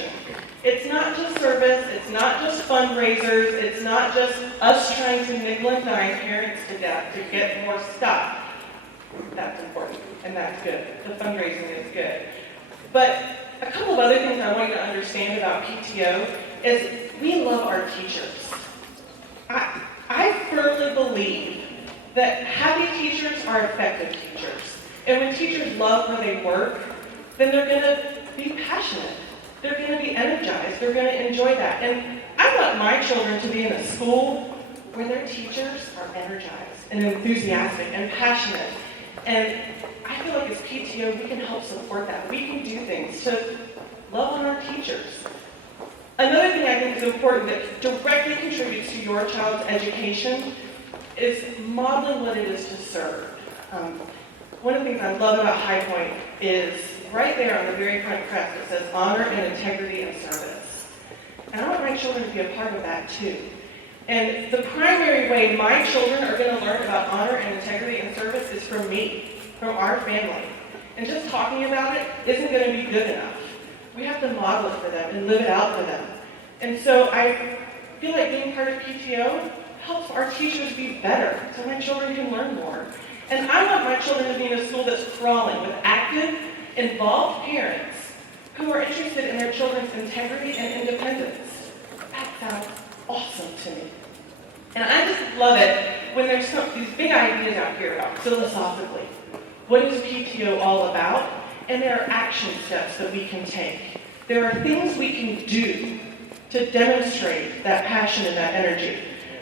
education. It's not just service, it's not just fundraisers, it's not just us trying to nickel and dime parents to death to get more stuff. That's important, and that's good. The fundraising is good. But a couple of other things I want you to understand about PTO is we love our teachers. I firmly believe that happy teachers are effective teachers. And when teachers love where they work, then they're going to be passionate. They're going to be energized. They're going to enjoy that. And I want my children to be in a school where their teachers are energized and enthusiastic and passionate. And I feel like as PTO, we can help support that. We can do things to love on our teachers. Another thing I think is important that directly contributes to your child's education is modeling what it is to serve. One of the things I love about High Point is right there on the very front crest, it says honor and integrity and service. And I want my children to be a part of that too. And the primary way my children are going to learn about honor and integrity and service is from me, from our family. And just talking about it isn't going to be good enough. We have to model it for them and live it out for them. And so I feel like being part of PTO helps our teachers be better so my children can learn more. And I want my children to be in a school that's crawling with active, involved parents who are interested in their children's integrity and independence. That sounds awesome to me. And I just love it when there's these big ideas out here about philosophically, what is PTO all about? And there are action steps that we can take. There are things we can do to demonstrate that passion and that energy.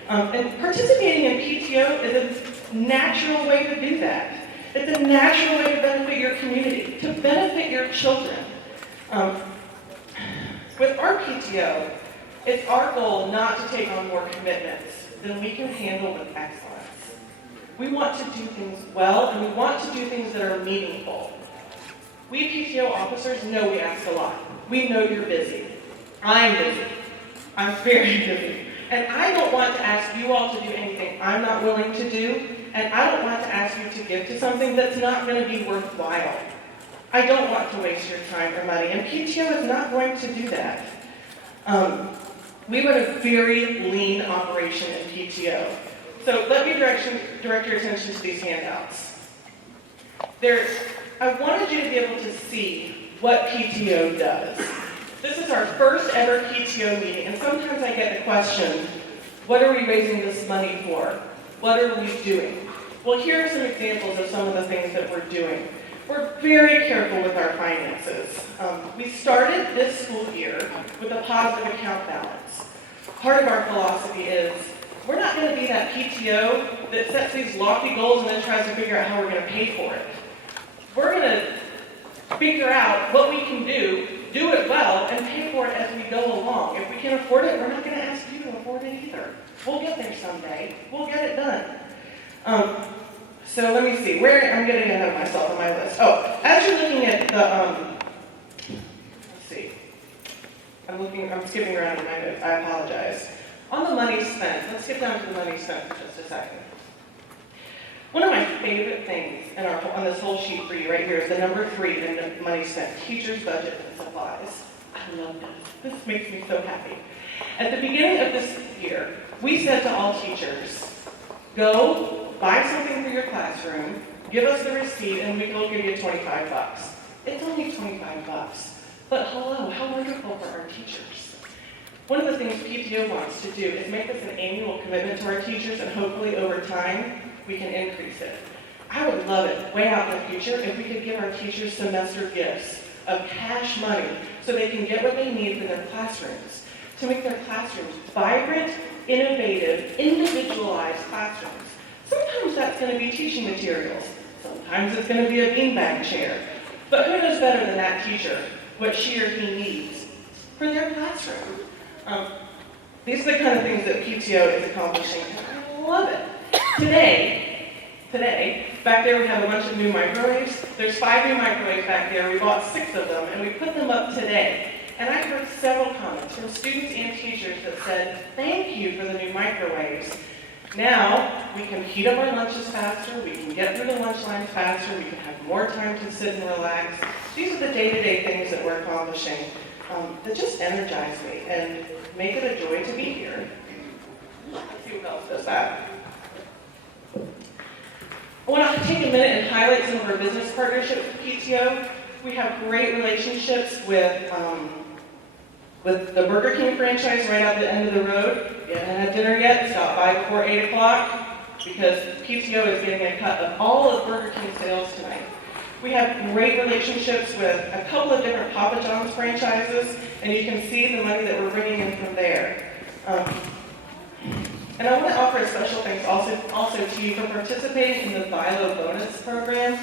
And participating in PTO is a natural way to do that. It's a natural way to benefit your community, to benefit your children. With our PTO, it's our goal not to take on more commitments than we can handle with excellence. We want to do things well, and we want to do things that are meaningful. We PTO officers know we ask a lot. We know you're busy. I'm busy. I'm very busy. And I don't want to ask you all to do anything I'm not willing to do, and I don't want to ask you to give to something that's not going to be worthwhile. I don't want to waste your time or money, and PTO is not going to do that. We run a very lean operation in PTO. So let me direct your attention to these handouts. I wanted you to be able to see what PTO does. This is our first ever PTO meeting, and sometimes I get the question, what are we raising this money for? What are we doing? Well, here are some examples of some of the things that we're doing. We're very careful with our finances. We started this school year with a positive account balance. Part of our philosophy is, we're not going to be that PTO that sets these lofty goals and then tries to figure out how we're going to pay for it. We're going to figure out what we can do it well, and pay for it as we go along. If we can afford it, we're not going to ask you to afford it either. We'll get there someday. We'll get it done. So let me see. I'm getting ahead of myself on my list. Oh, as you're looking at the, let's see. I'm skipping around in my notes. I apologize. On the money spent, let's get down to the money spent for just a second. One of my favorite things on this whole sheet for you right here is the number 3, the money spent, teachers' budget and supplies. I love this. This makes me so happy. At the beginning of this year, we said to all teachers, go buy something for your classroom, give us the receipt, and we'll give you $25. It's only $25. But hello, how wonderful for our teachers. One of the things PTO wants to do is make this an annual commitment to our teachers, and hopefully over time, we can increase it. I would love it, way out in the future, if we could give our teachers semester gifts of cash money so they can get what they need for their classrooms, to make their classrooms vibrant, innovative, individualized classrooms. Sometimes that's going to be teaching materials. Sometimes it's going to be a beanbag chair. But who knows better than that teacher what she or he needs for their classroom? These are the kind of things that PTO is accomplishing, and I love it. Today, back there we have a bunch of new microwaves. There's 5 new microwaves back there. We bought 6 of them, and we put them up today. And I heard several comments from students and teachers that said, thank you for the new microwaves. Now, we can heat up our lunches faster, we can get through the lunch lines faster, we can have more time to sit and relax. These are the day-to-day things that we're accomplishing. that just energize me and make it a joy to be here. Let's see what else does that. I want to take a minute and highlight some of our business partnerships with PTO. We have great relationships with the Burger King franchise right out the end of the road. If you haven't had dinner yet, stop by before 8 o'clock because PTO is getting a cut of all of Burger King sales tonight. We have great relationships with a couple of different Papa John's franchises, and you can see the money that we're bringing in from there. And I want to offer a special thanks also to you for participating in the Vilo bonus program.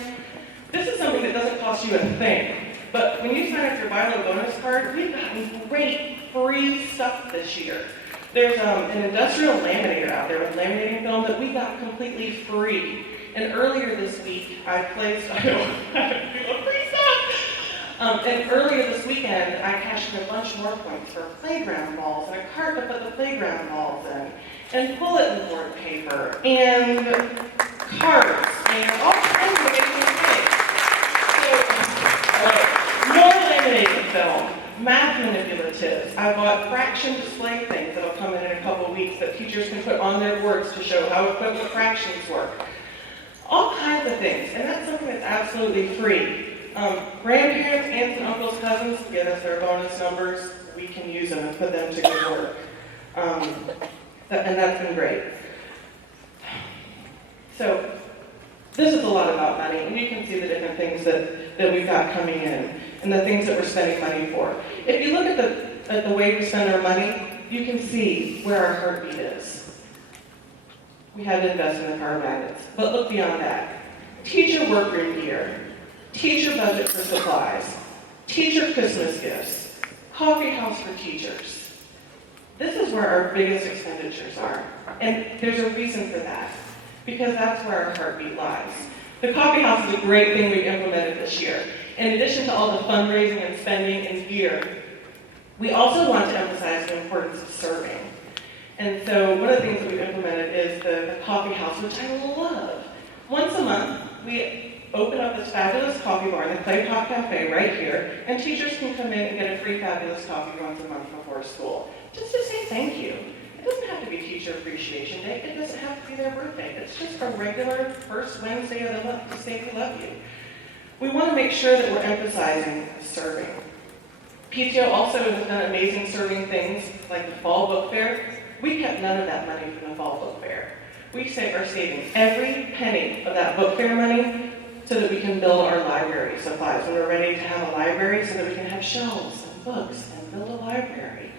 This is something that doesn't cost you a thing, but when you sign up your Vilo bonus card, we've gotten great free stuff this year. There's an industrial laminator out there with laminating film that we got completely free. And earlier this week, I placed, I don't have free stuff. And earlier this weekend, I cashed in a bunch more points for playground balls and a cart to put the playground balls in, and bulletin board paper, and cards, and all kinds of amazing things. So, more laminating film, math manipulatives. I bought fraction display things that'll come in a couple weeks that teachers can put on their boards to show how equivalent fractions work. All kinds of things, and that's something that's absolutely free. Grandparents, aunts, and uncles, cousins give us their bonus numbers. We can use them and put them to good work. And that's been great. So, this is a lot about money, and you can see the different things that we've got coming in, and the things that we're spending money for. If you look at the way we spend our money, you can see where our heartbeat is. We had to invest in the car magnets, but look beyond that. Teacher workroom gear, teacher budget for supplies, teacher Christmas gifts, coffee house for teachers. This is where our biggest expenditures are, and there's a reason for that, because that's where our heartbeat lies. The coffee house is a great thing we've implemented this year. In addition to all the fundraising and spending and gear, we also want to emphasize the importance of serving. And so one of the things that we've implemented is the coffee house, which I love. Once a month, we open up this fabulous coffee bar in the Clay Pot Cafe right here, and teachers can come in and get a free fabulous coffee once a month before school, just to say thank you. It doesn't have to be Teacher Appreciation Day. It doesn't have to be their birthday. It's just a regular first Wednesday of the month to say we love you. We want to make sure that we're emphasizing serving. PTO also has done amazing serving things like the fall book fair. We kept none of that money from the fall book fair. We are saving every penny of that book fair money so that we can build our library supplies when we're ready to have a library, so that we can have shelves and books and build a library.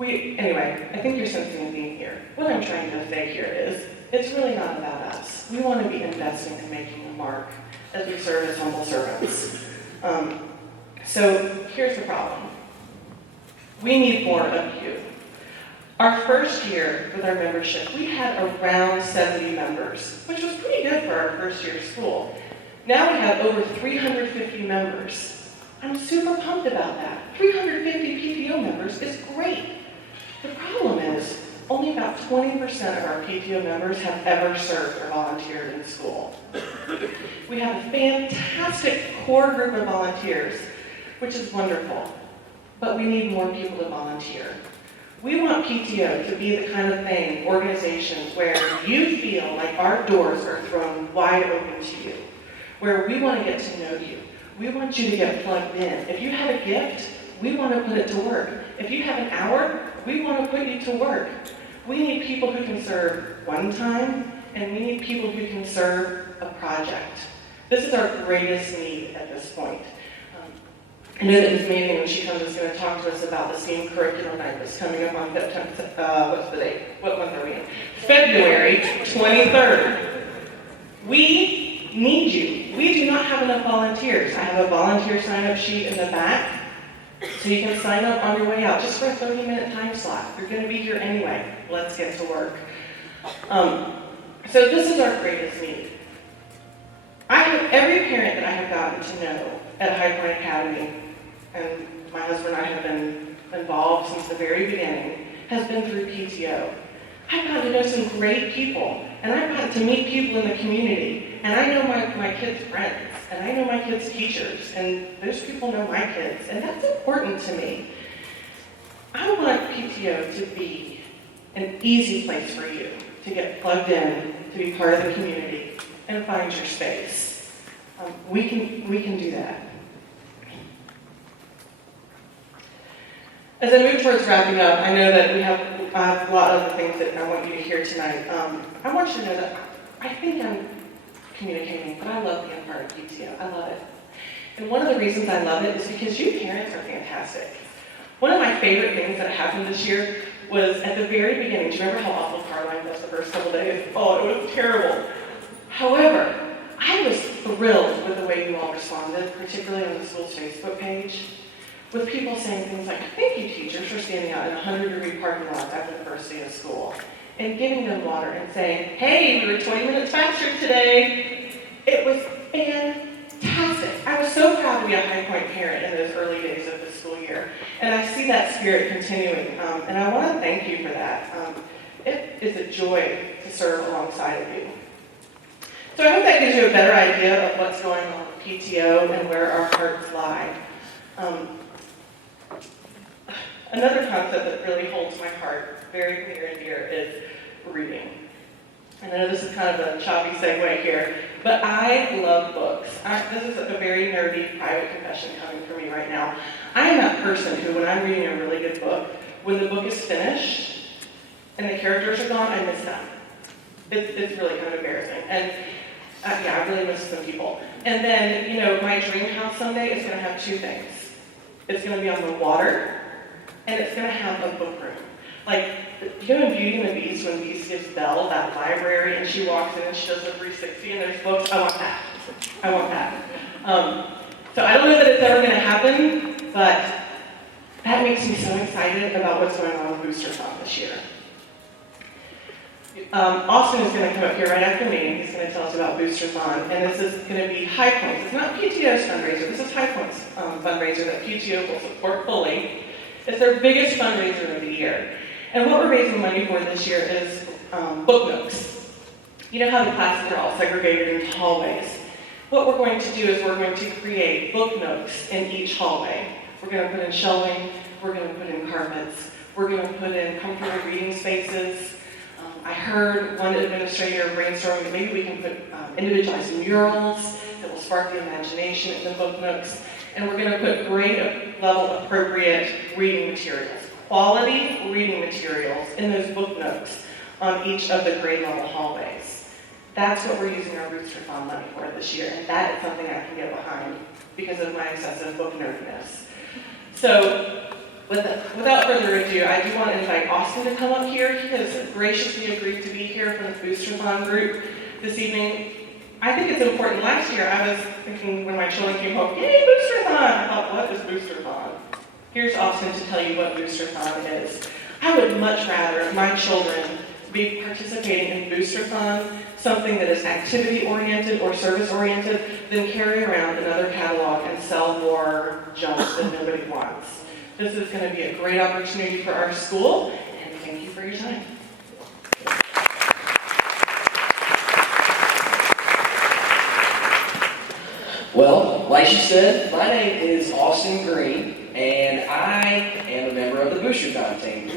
Anyway, I think you're sensing a theme here. What I'm trying to say here is, it's really not about us. We want to be investing and making a mark as we serve as humble servants. So here's the problem. We need more of you. Our first year with our membership, we had around 70 members, which was pretty good for our first year of school. Now we have over 350 members. I'm super pumped about that. 350 PTO members is great. The problem is, only about 20% of our PTO members have ever served or volunteered in school. We have a fantastic core group of volunteers, which is wonderful, but we need more people to volunteer. We want PTO to be the kind of thing, organization, where you feel like our doors are thrown wide open to you, where we want to get to know you. We want you to get plugged in. If you have a gift, we want to put it to work. If you have an hour, we want to put you to work. We need people who can serve one time, and we need people who can serve a project. This is our greatest need at this point. I know that Ms. Manning, when she comes, is going to talk to us about the STEAM curriculum night that's coming up on what's the date? What month are we in? February 23rd. We need you. We do not have enough volunteers. I have a volunteer sign-up sheet in the back, so you can sign up on your way out, just for a 30-minute time slot. You're going to be here anyway. Let's get to work. So this is our greatest need. Every parent that I have gotten to know at High Point Academy, and my husband and I have been involved since the very beginning, has been through PTO. I've gotten to know some great people, and I've gotten to meet people in the community, and I know my kids' friends. and I know my kids' teachers, and those people know my kids, and that's important to me. I want PTO to be an easy place for you to get plugged in, to be part of the community, and find your space. We can do that. As I move towards wrapping up, I know that I have a lot of other things that I want you to hear tonight. I want you to know that I think I'm communicating, but I love being part of PTO. I love it. And one of the reasons I love it is because you parents are fantastic. One of my favorite things that happened this year was at the very beginning. Do you remember how awful Caroline was the first couple days? Oh, it was terrible. However, I was thrilled with the way you all responded, particularly on the school's Facebook page, with people saying things like, thank you teachers for standing out in a 100-degree parking lot after the first day of school, and giving them water and saying, hey, we were 20 minutes faster today. It was fantastic. I was so proud to be a High Point parent in those early days of the school year, and I see that spirit continuing, and I want to thank you for that. It is a joy to serve alongside of you. So I hope that gives you a better idea of what's going on with PTO and where our hearts lie. Another concept that really holds my heart very near and dear is reading. I know this is kind of a choppy segue here, but I love books. This is a very nerdy private confession coming from me right now. I am that person who, when I'm reading a really good book, when the book is finished and the characters are gone, I miss them. It's really kind of embarrassing. And I really miss some people. And then, my dream house someday is going to have two things. It's going to be on the water, and it's going to have a book room. Like, in Beauty and the Beast, when Beast gives Belle that library, and she walks in and she does a 360, and there's books, I want that. I want that. So I don't know that it's ever going to happen, but that makes me so excited about what's going on with Booster Fund this year. Austin is going to come up here right after me. He's going to tell us about Booster Fund, and this is going to be High Point's. It's not PTO's fundraiser. This is High Point's fundraiser that PTO will support fully. It's their biggest fundraiser of the year. And what we're raising money for this year is book nooks. You know how the classes are all segregated into hallways. What we're going to do is we're going to create book nooks in each hallway. We're going to put in shelving. We're going to put in carpets. We're going to put in comfortable reading spaces. I heard one administrator brainstorming that maybe we can put individualized murals that will spark the imagination in the book nooks. And we're going to put grade level appropriate reading materials, quality reading materials in those book nooks on each of the grade level hallways. That's what we're using our Booster Fund money for this year, and that is something I can get behind because of my excessive book nerdiness. So, without further ado, I do want to invite Austin to come up here. He has graciously agreed to be here for the Booster Fund group this evening. I think it's important. Last year, I was thinking when my children came home, yay, Booster Fund! I thought, what is Booster Fund? Here's Austin to tell you what Booster Fund is. I would much rather my children be participating in Booster Fund, something that is activity-oriented or service-oriented, than carry around another catalog and sell more junk that nobody wants. This is going to be a great opportunity for our school, and thank you for your time. Well, like she said, my name is Austin Green, and I am a member of the Booster Fund team.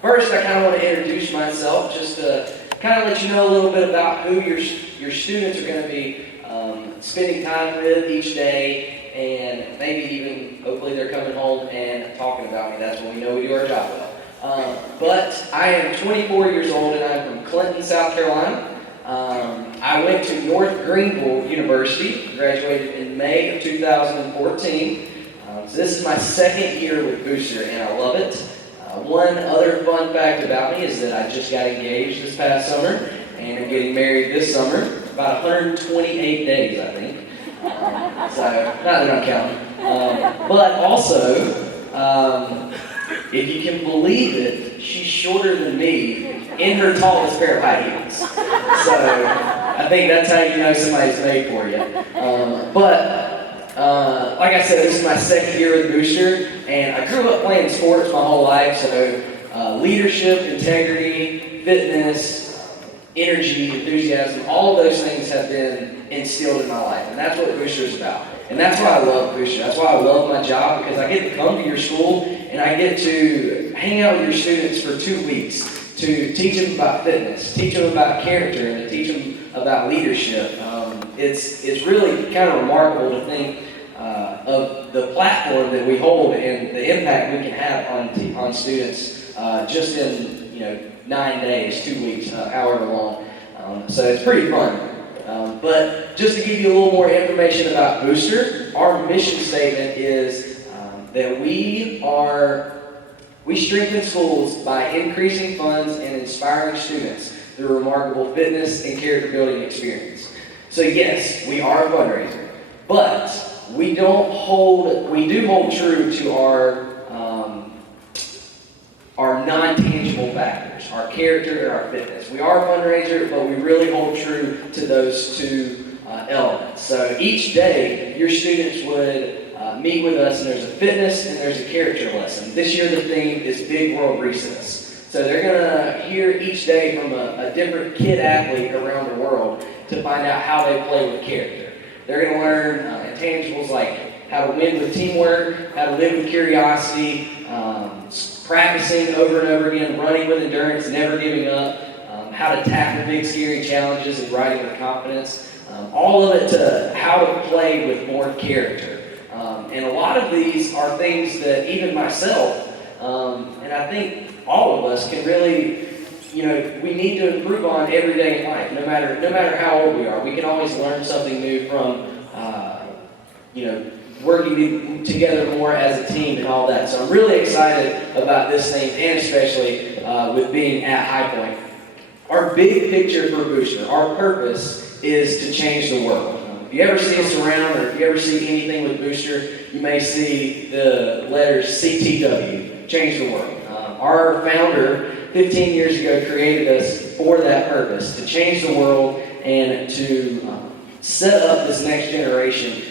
First, I kind of want to introduce myself, just to kind of let you know a little bit about who your students are going to be spending time with each day, and maybe even, hopefully, they're coming home and talking about me. That's when we know we do our job well. But I am 24 years old, and I'm from Clinton, South Carolina. I went to North Greenville University, graduated in May of 2014. So this is my second year with Booster, and I love it. One other fun fact about me is that I just got engaged this past summer, and I'm getting married this summer, about 128 days, I think. So, not that I'm counting. But also, if you can believe it, she's shorter than me in her tallest pair of high heels. So, I think that's how you know somebody's made for you. Like I said, this is my second year with Booster, and I grew up playing sports my whole life, so leadership, integrity, fitness, energy, enthusiasm, all of those things have been instilled in my life. And that's what Booster is about. And that's why I love Booster. That's why I love my job, because I get to come to your school and I get to hang out with your students for 2 weeks to teach them about fitness, teach them about character, and to teach them about leadership. It's really kind of remarkable to think of the platform that we hold and the impact we can have on students just in 9 days, 2 weeks, however long. So it's pretty fun. But just to give you a little more information about Booster, our mission statement is that we strengthen schools by increasing funds and inspiring students through remarkable fitness and character building experience. So yes, we are a fundraiser, but we do hold true to our non-tangible factors, our character and our fitness. We are a fundraiser, but we really hold true to those two elements. So each day, your students would meet with us, and there's a fitness and there's a character lesson. This year the theme is Big World Recess. So they're gonna hear each day from a different kid athlete around the world to find out how they play with character. They're gonna learn intangibles like how to win with teamwork, how to live with curiosity, practicing over and over again, running with endurance, never giving up, how to tackle big scary challenges and riding with confidence, all of it to how to play with more character. And a lot of these are things that even myself, and I think all of us can really, we need to improve on every day in life, no matter how old we are. We can always learn something new from, working together more as a team and all that. So I'm really excited about this thing, and especially with being at High Point. Our big picture for Booster, our purpose is to change the world. If you ever see us around, or if you ever see anything with Booster, you may see the letters CTW, change the world. Our founder, 15 years ago, created us for that purpose, to change the world and to set up this next generation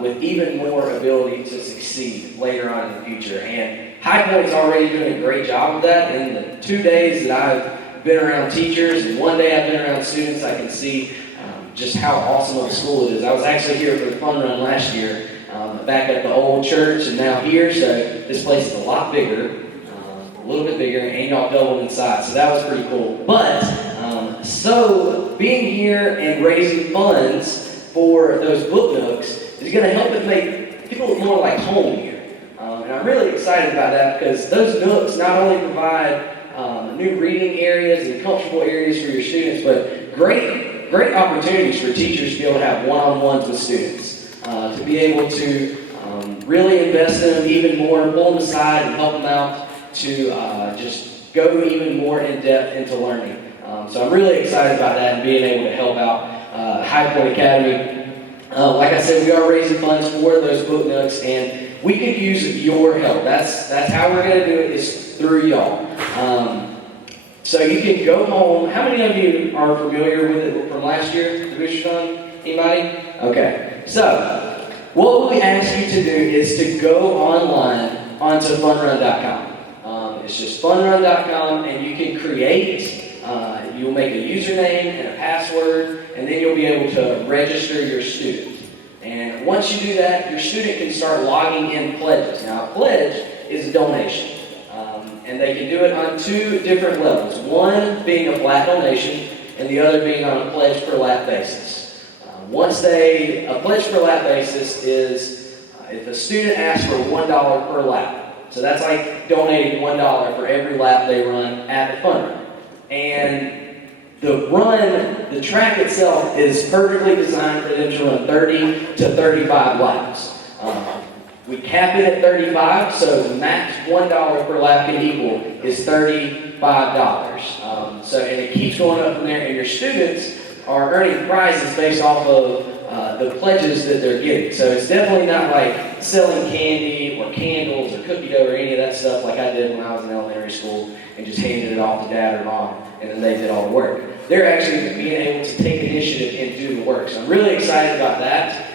with even more ability to succeed later on in the future. And High Point's already doing a great job of that. In the 2 days that I've been around teachers, and 1 day I've been around students, I can see just how awesome of a school it is. I was actually here for the fun run last year, back at the old church, and now here, so this place is a lot bigger, a little bit bigger, and y'all doubled in size, so that was pretty cool. But, so being here and raising funds for those book nooks is going to help it make people look more like home here. And I'm really excited about that, because those nooks not only provide new reading areas and comfortable areas for your students, but great opportunities for teachers to be able to have one-on-ones with students, to be able to really invest in them even more, pull them aside and help them out to just go even more in depth into learning. So I'm really excited about that and being able to help out High Point Academy. Like I said, we are raising funds for those book nooks, and we could use your help. That's how we're going to do it, is through y'all. So you can go home. How many of you are familiar with it from last year, the Booster Fund? Anybody? Okay. So what we ask you to do is to go online onto funrun.com. It's just funrun.com, and you can create, you'll make a username and a password, and then you'll be able to register your student. And once you do that, your student can start logging in pledges. Now, a pledge is a donation. And they can do it on 2 different levels. One being a flat donation, and the other being on a pledge per lap basis. A pledge per lap basis is if a student asks for $1 per lap. So that's like donating $1 for every lap they run at the fun run. And the track itself is perfectly designed for them to run 30 to 35 laps. We cap it at 35, so the max $1 per lap can equal is $35. And it keeps going up from there, and your students are earning prizes based off of the pledges that they're getting. So it's definitely not like selling candy or candles or cookie dough or any of that stuff like I did when I was in elementary school and just handed it off to dad or mom, and then they did all the work. They're actually being able to take initiative and do the work. So I'm really excited about that.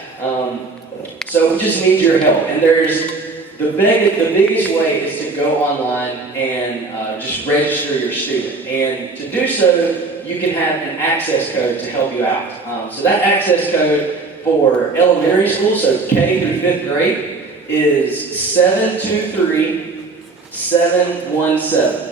So we just need your help. And there's The biggest way is to go online and just register your student. And to do so, you can have an access code to help you out. So that access code for elementary school, so K through 5th grade, is 723717.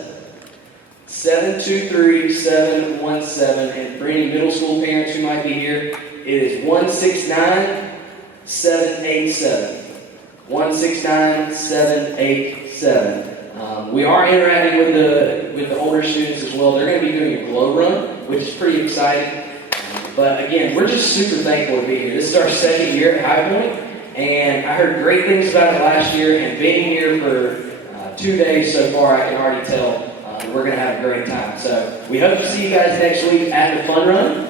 723717. And for any middle school parents who might be here, it is 169787. 169787. We are interacting with the older students as well. They're going to be doing a glow run, which is pretty exciting. But again, we're just super thankful to be here. This is our second year at High Point, and I heard great things about it last year. And being here for 2 days so far, I can already tell we're going to have a great time. So we hope to see you guys next week at the fun run.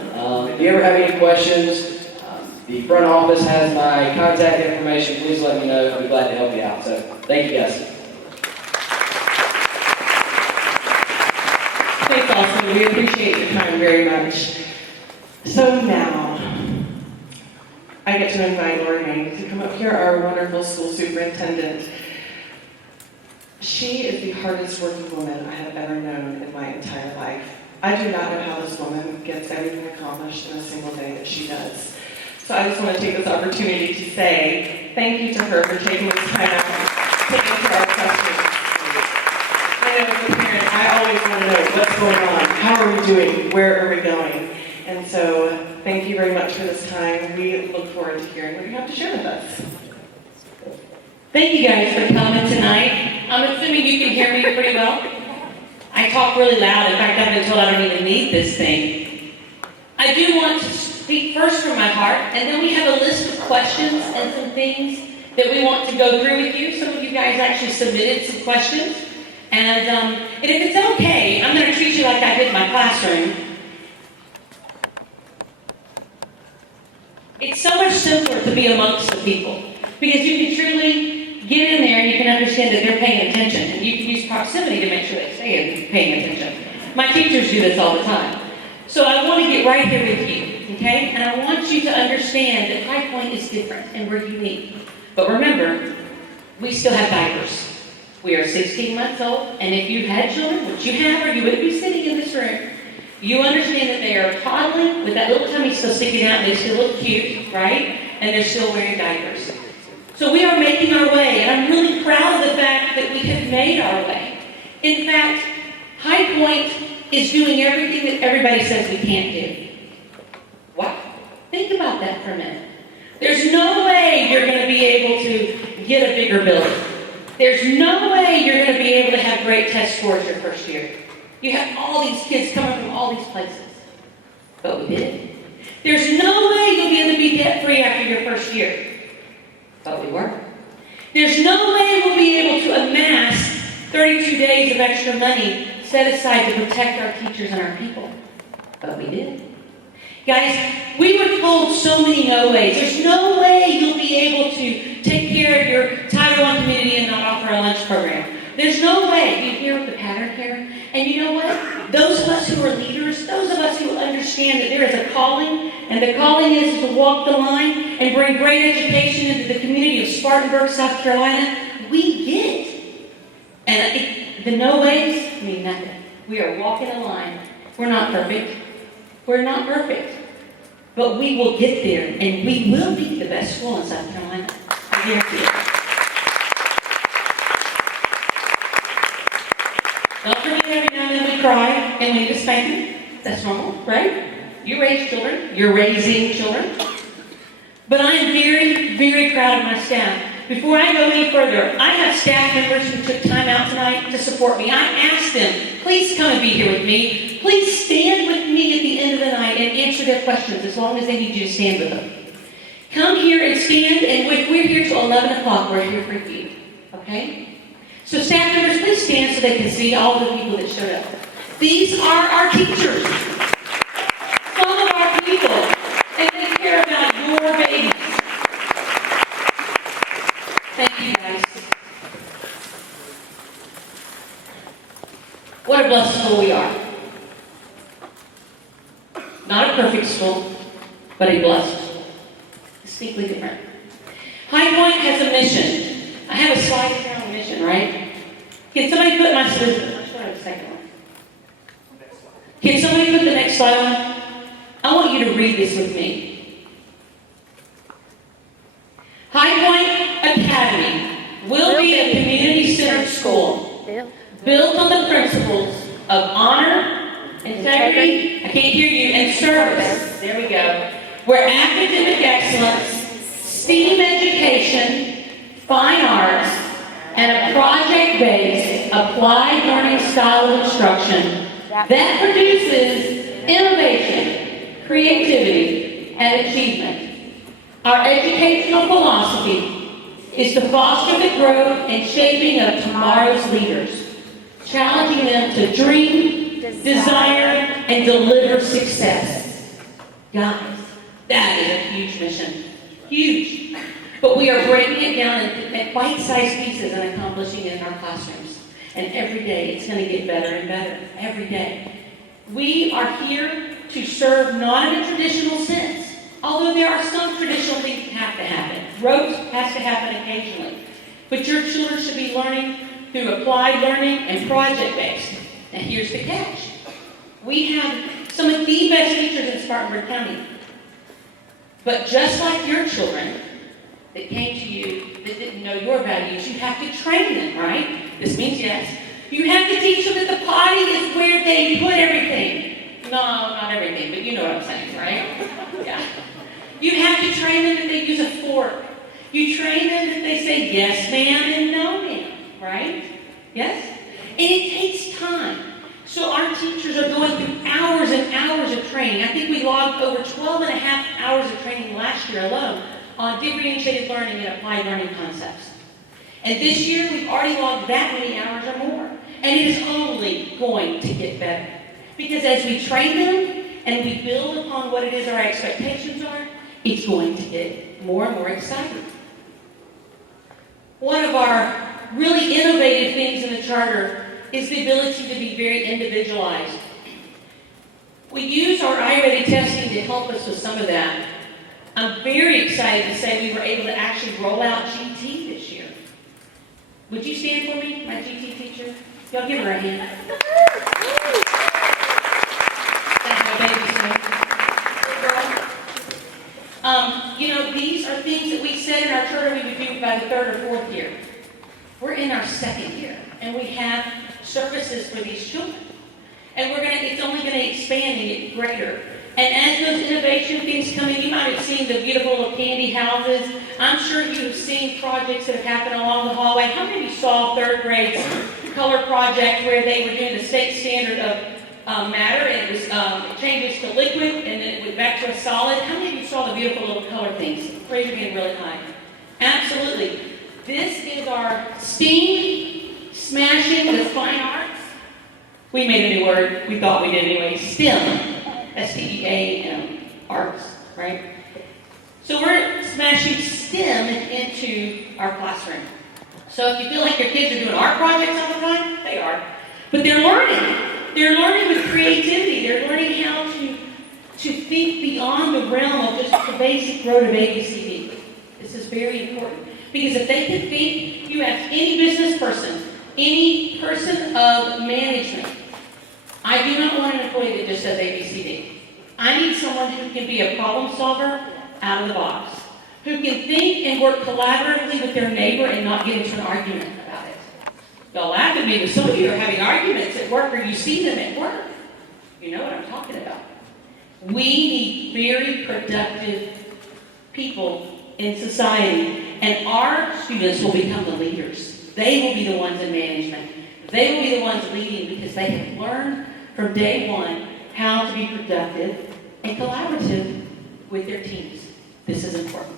If you ever have any questions, the front office has my contact information. Please let me know. I'll be glad to help you out. So, thank you guys. Thanks, Austin. We appreciate your time very much. So now, I get to invite Lori to come up here, our wonderful school superintendent. She is the hardest working woman I have ever known in my entire life. I do not know how this woman gets everything accomplished in a single day that she does. So I just want to take this opportunity to say thank you to her for taking this time out to answer our questions. I know as a parent, I always want to know what's going on, how are we doing, where are we going? And so thank you very much for this time. We look forward to hearing what you have to share with us. Thank you guys for coming tonight. I'm assuming you can hear me pretty well. I talk really loud. In fact, I've been told I don't even need this thing. I do want to speak first from my heart, and then we have a list of questions and some things that we want to go through with you. Some of you guys actually submitted some questions. And if it's okay, I'm going to treat you like I did in my classroom. It's so much simpler to be amongst the people, because you can truly get in there and you can understand that they're paying attention, and you can use proximity to make sure they stay paying attention. My teachers do this all the time. So I want to get right here with you, okay? And I want you to understand that High Point is different and we're unique. But remember, we still have diapers. We are 16 months old, and if you had children, which you have, or you wouldn't be sitting in this room, you understand that they are toddling with that little tummy still sticking out, and they still look cute, right? And they're still wearing diapers. So we are making our way, and I'm really proud of the fact that we have made our way. In fact, High Point is doing everything that everybody says we can't do. Wow. Think about that for a minute. There's no way you're going to be able to get a bigger building. There's no way you're going to be able to have great test scores your first year. You have all these kids coming from all these places. But we did. There's no way you'll be able to be debt-free after your first year. But we were. There's no way we'll be able to amass 32 days of extra money set aside to protect our teachers and our people. But we did. Guys, we were told so many no ways. There's no way you'll be able to take care of your Title I community and not offer a lunch program. There's no way. You hear the pattern here? And you know what? Those of us who are leaders, those of us who understand that there is a calling, and the calling is to walk the line and bring great education into the community of Spartanburg, South Carolina, we get it. And the no ways mean nothing. We are walking a line. We're not perfect. We're not perfect. But we will get there, and we will be the best school in South Carolina. I guarantee it. Don't forget, every now and then we cry and we need a spanking. That's normal, right? You raise children. You're raising children. But I am very, very proud of my staff. Before I go any further, I have staff members who took time out tonight to support me. I asked them, please come and be here with me. Please stand with me at the end of the night and answer their questions as long as they need you to stand with them. Come here and stand, and we're here till 11 o'clock. We're here for you, okay? So staff members, please stand so they can see all the people that showed up. These are our teachers. Some of our people, and they care about your babies. Thank you, guys. What a blessed school we are. Not a perfect school, but a blessed. Distinctly different. High Point has a mission. I have a slide Can somebody put my second one? Can somebody put the next slide on? I want you to read this with me. High Point Academy will be a community-centered school built on the principles of honor, integrity, I can't hear you, and service. There we go. Where academic excellence, STEAM education, fine arts, and a project-based applied learning style of instruction that produces innovation, creativity, and achievement. Our educational philosophy is to foster the growth and shaping of tomorrow's leaders, challenging them to dream, desire, and deliver success. Guys, that is a huge mission. Huge. But we are breaking it down in bite-sized pieces and accomplishing it in our classrooms. And every day it's going to get better and better. Every day. We are here to serve not in a traditional sense, although there are some traditional things that have to happen. Growth has to happen occasionally. But your children should be learning through applied learning and project-based. And here's the catch. We have some of the best teachers in Spartanburg County. But just like your children that came to you that didn't know your values, you have to train them, right? This means yes. You have to teach them that the potty is where they put everything. No, not everything, but you know what I'm saying, right? Yeah. You have to train them that they use a fork. You train them that they say yes, ma'am, and no, ma'am, right? Yes? And it takes time. So our teachers are going through hours and hours of training. I think we logged over 12 and a half hours of training last year alone on differentiated learning and applied learning concepts. And this year, we've already logged that many hours or more. And it is only going to get better. Because as we train them and we build upon what it is our expectations are, it's going to get more and more exciting. One of our really innovative things in the charter is the ability to be very individualized. We use our iReady testing to help us with some of that. I'm very excited to say we were able to actually roll out GT this year. Would you stand for me, my GT teacher? Y'all give her a hand. These are things that we said in our charter we would do by the third or fourth year. We're in our second year, and we have services for these children. And it's only going to expand and get greater. And as those innovation things come in, you might have seen the beautiful little candy houses. I'm sure you've seen projects that have happened along the hallway. How many of you saw third grade's color project where they were doing the state standard of matter, and it changes to liquid, and then it went back to a solid? How many of you saw the beautiful little color things? Raise your hand really high. Absolutely. This is our STEAM, smashing the fine arts. We made a new word. We thought we did anyway. STEM. STEAM, arts, right? So we're smashing STEM into our classroom. So if you feel like your kids are doing art projects all the time, they are. But they're learning. They're learning with creativity. They're learning how to think beyond the realm of just the basic road of ABCD. This is very important. Because if they can think, you ask any business person, any person of management, I do not want an employee that just does ABCD. I need someone who can be a problem solver out of the box, who can think and work collaboratively with their neighbor and not get into an argument about it. Y'all laugh at me, but some of you are having arguments at work, or you see them at work. You know what I'm talking about. We need very productive people in society, and our students will become the leaders. They will be the ones in management. They will be the ones leading because they have learned from day one how to be productive and collaborative with their teams. This is important.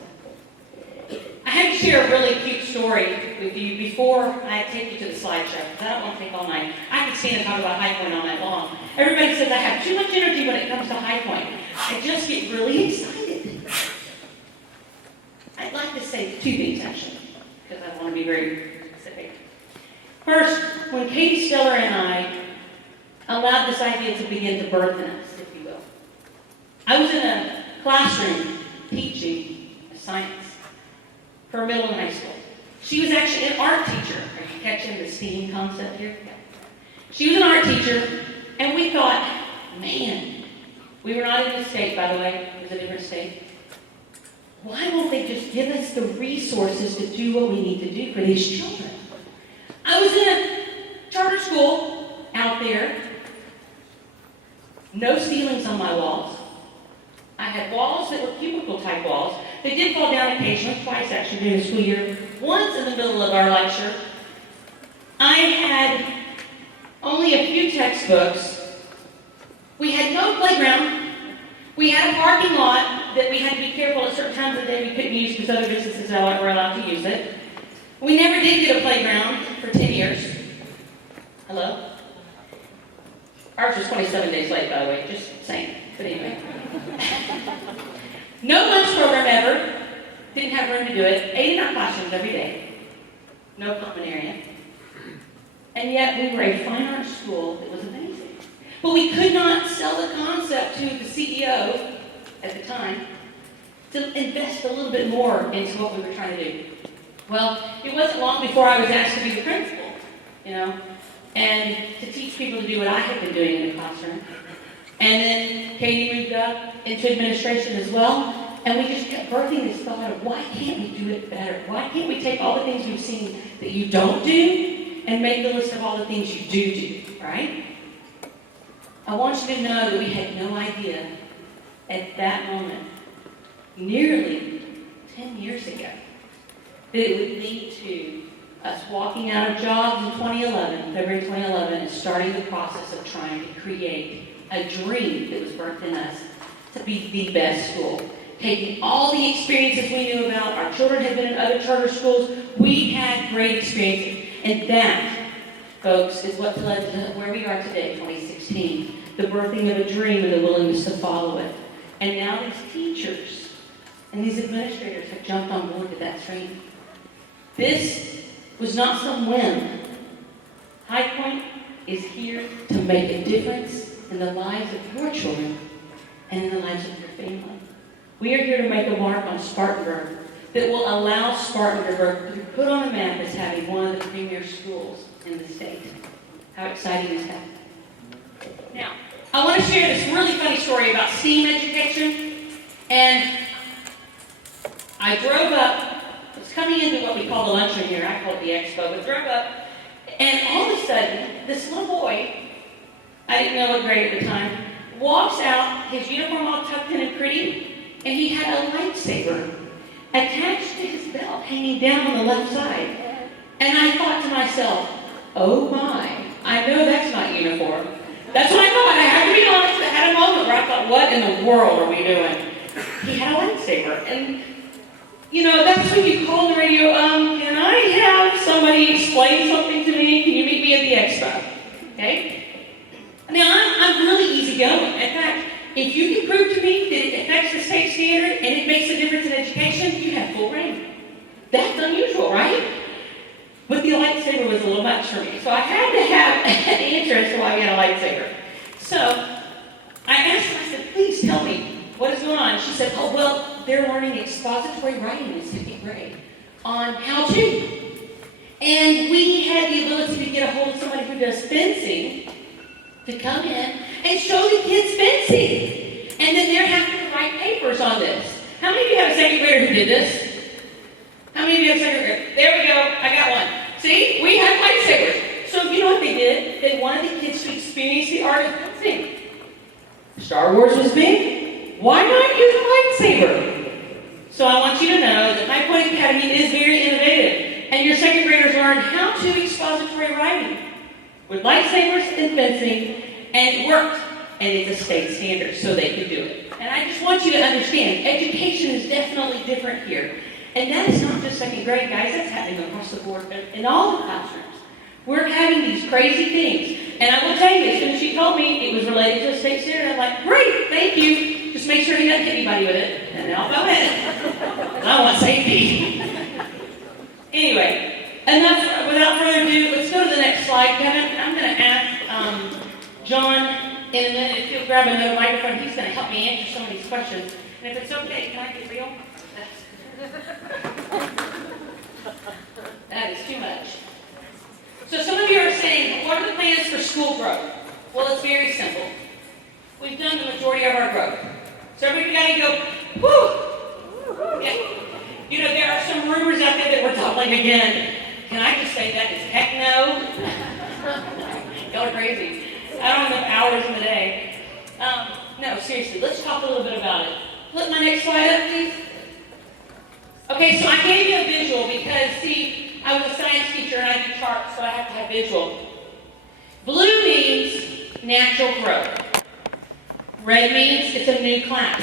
I have to share a really cute story with you before I take you to the slideshow, because I don't want to take all night. I could stand and talk about High Point all night long. Everybody says I have too much energy when it comes to High Point. I just get really excited. I'd like to say two things, actually, because I want to be very specific. First, when Katie Steller and I allowed this idea to begin to birth in us, if you will. I was in a classroom teaching science for middle and high school. She was actually an art teacher. Are you catching the STEAM concept here? She was an art teacher, and we thought, man, we were not in this state, by the way, it was a different state. Why won't they just give us the resources to do what we need to do for these children? I was in a charter school out there, no ceilings on my walls. I had walls that were cubicle type walls. They did fall down occasionally, twice actually during the school year. Once in the middle of our lecture, I had only a few textbooks. We had no playground. We had a parking lot that we had to be careful at certain times of the day we couldn't use because other businesses were allowed to use it. We never did get a playground for 10 years. Hello? Ours was 27 days late, by the way, just saying. But anyway. No lunch program ever. Didn't have room to do it. 8 in our classrooms every day. No common area. And yet we were a fine arts school that was amazing. But we could not sell the concept to the CEO at the time to invest a little bit more into what we were trying to do. Well, it wasn't long before I was asked to be the principal, and to teach people to do what I had been doing in the classroom. And then Katie moved up into administration as well, and we just kept birthing this thought of why can't we do it better? Why can't we take all the things we've seen that you don't do and make the list of all the things you do, right? I want you to know that we had no idea at that moment, nearly 10 years ago, that it would lead to us walking out of jobs in 2011, February 2011, and starting the process of trying to create a dream that was birthed in us to be the best school. Taking all the experiences we knew about, our children had been in other charter schools, we had great experiences. And that, folks, is what led to where we are today, 2016. The birthing of a dream and the willingness to follow it. And now these teachers and these administrators have jumped on board with that train. This was not some whim. High Point is here to make a difference in the lives of your children and in the lives of your family. We are here to make a mark on Spartanburg that will allow Spartanburg to be put on a map as having one of the premier schools in the state. How exciting is that? Now, I want to share this really funny story about STEAM education. And I drove up, I was coming into what we call the lunchroom here, I call it the expo, but drove up, and all of a sudden, this little boy, I didn't know what grade at the time, walks out, his uniform all tucked in and pretty, and he had a lightsaber attached to his belt, hanging down on the left side. And I thought to myself, oh my, I know that's not uniform. That's what I thought. I have to be honest. I had a moment where I thought, what in the world are we doing? He had a lightsaber. And, that's when you call the radio, can I have somebody explain something to me? Can you meet me at the expo? Okay? Now, I'm really easygoing. In fact, if you can prove to me that it affects the state standard and it makes a difference in education, you have full reign. That's unusual, right? But the lightsaber was a little much for me. So I had to have an answer as to why we had a lightsaber. So I asked her, I said, please tell me what is going on. She said, oh, well, they're learning expository writing in 2nd grade on how to. And we had the ability to get a hold of somebody who does fencing to come in and show the kids fencing. And then they're having to write papers on this. How many of you have a 2nd grader who did this? How many of you have 2nd grader? There we go. I got one. See? We have lightsabers. So you know what they did? They wanted the kids to experience the art of fencing. Star Wars was big. Why not use a lightsaber? So I want you to know that High Point Academy is very innovative. And your 2nd graders learn how to expository writing with lightsabers and fencing, and it worked. And it's a state standard, so they could do it. And I just want you to understand, education is definitely different here. And that is not just 2nd grade, guys. That's happening across the board in all the classrooms. We're having these crazy things. And I will tell you, as soon as she told me it was related to a state standard, I'm like, great, thank you. Just make sure he doesn't hit anybody with it, and then I'll go ahead. I want safety. Anyway, enough. Without further ado, let's go to the next slide, Kevin. I'm going to ask John in a minute if he'll grab another microphone. He's going to help me answer some of these questions. And if it's okay, can I get real? That is too much. So some what are the plans for school growth? Well, it's very simple. We've done the majority of our growth. So everybody got to go, whoo! Yeah. You know, there are some rumors out there that we're doubling again. Can I just say that is heck no? Y'all are crazy. I don't have enough hours in the day. No, seriously, let's talk a little bit about it. Flip my next slide up, please. Okay, so I gave you a visual because, see, I was a science teacher and I do charts, so I have to have visual. Blue means natural growth. Red means it's a new class.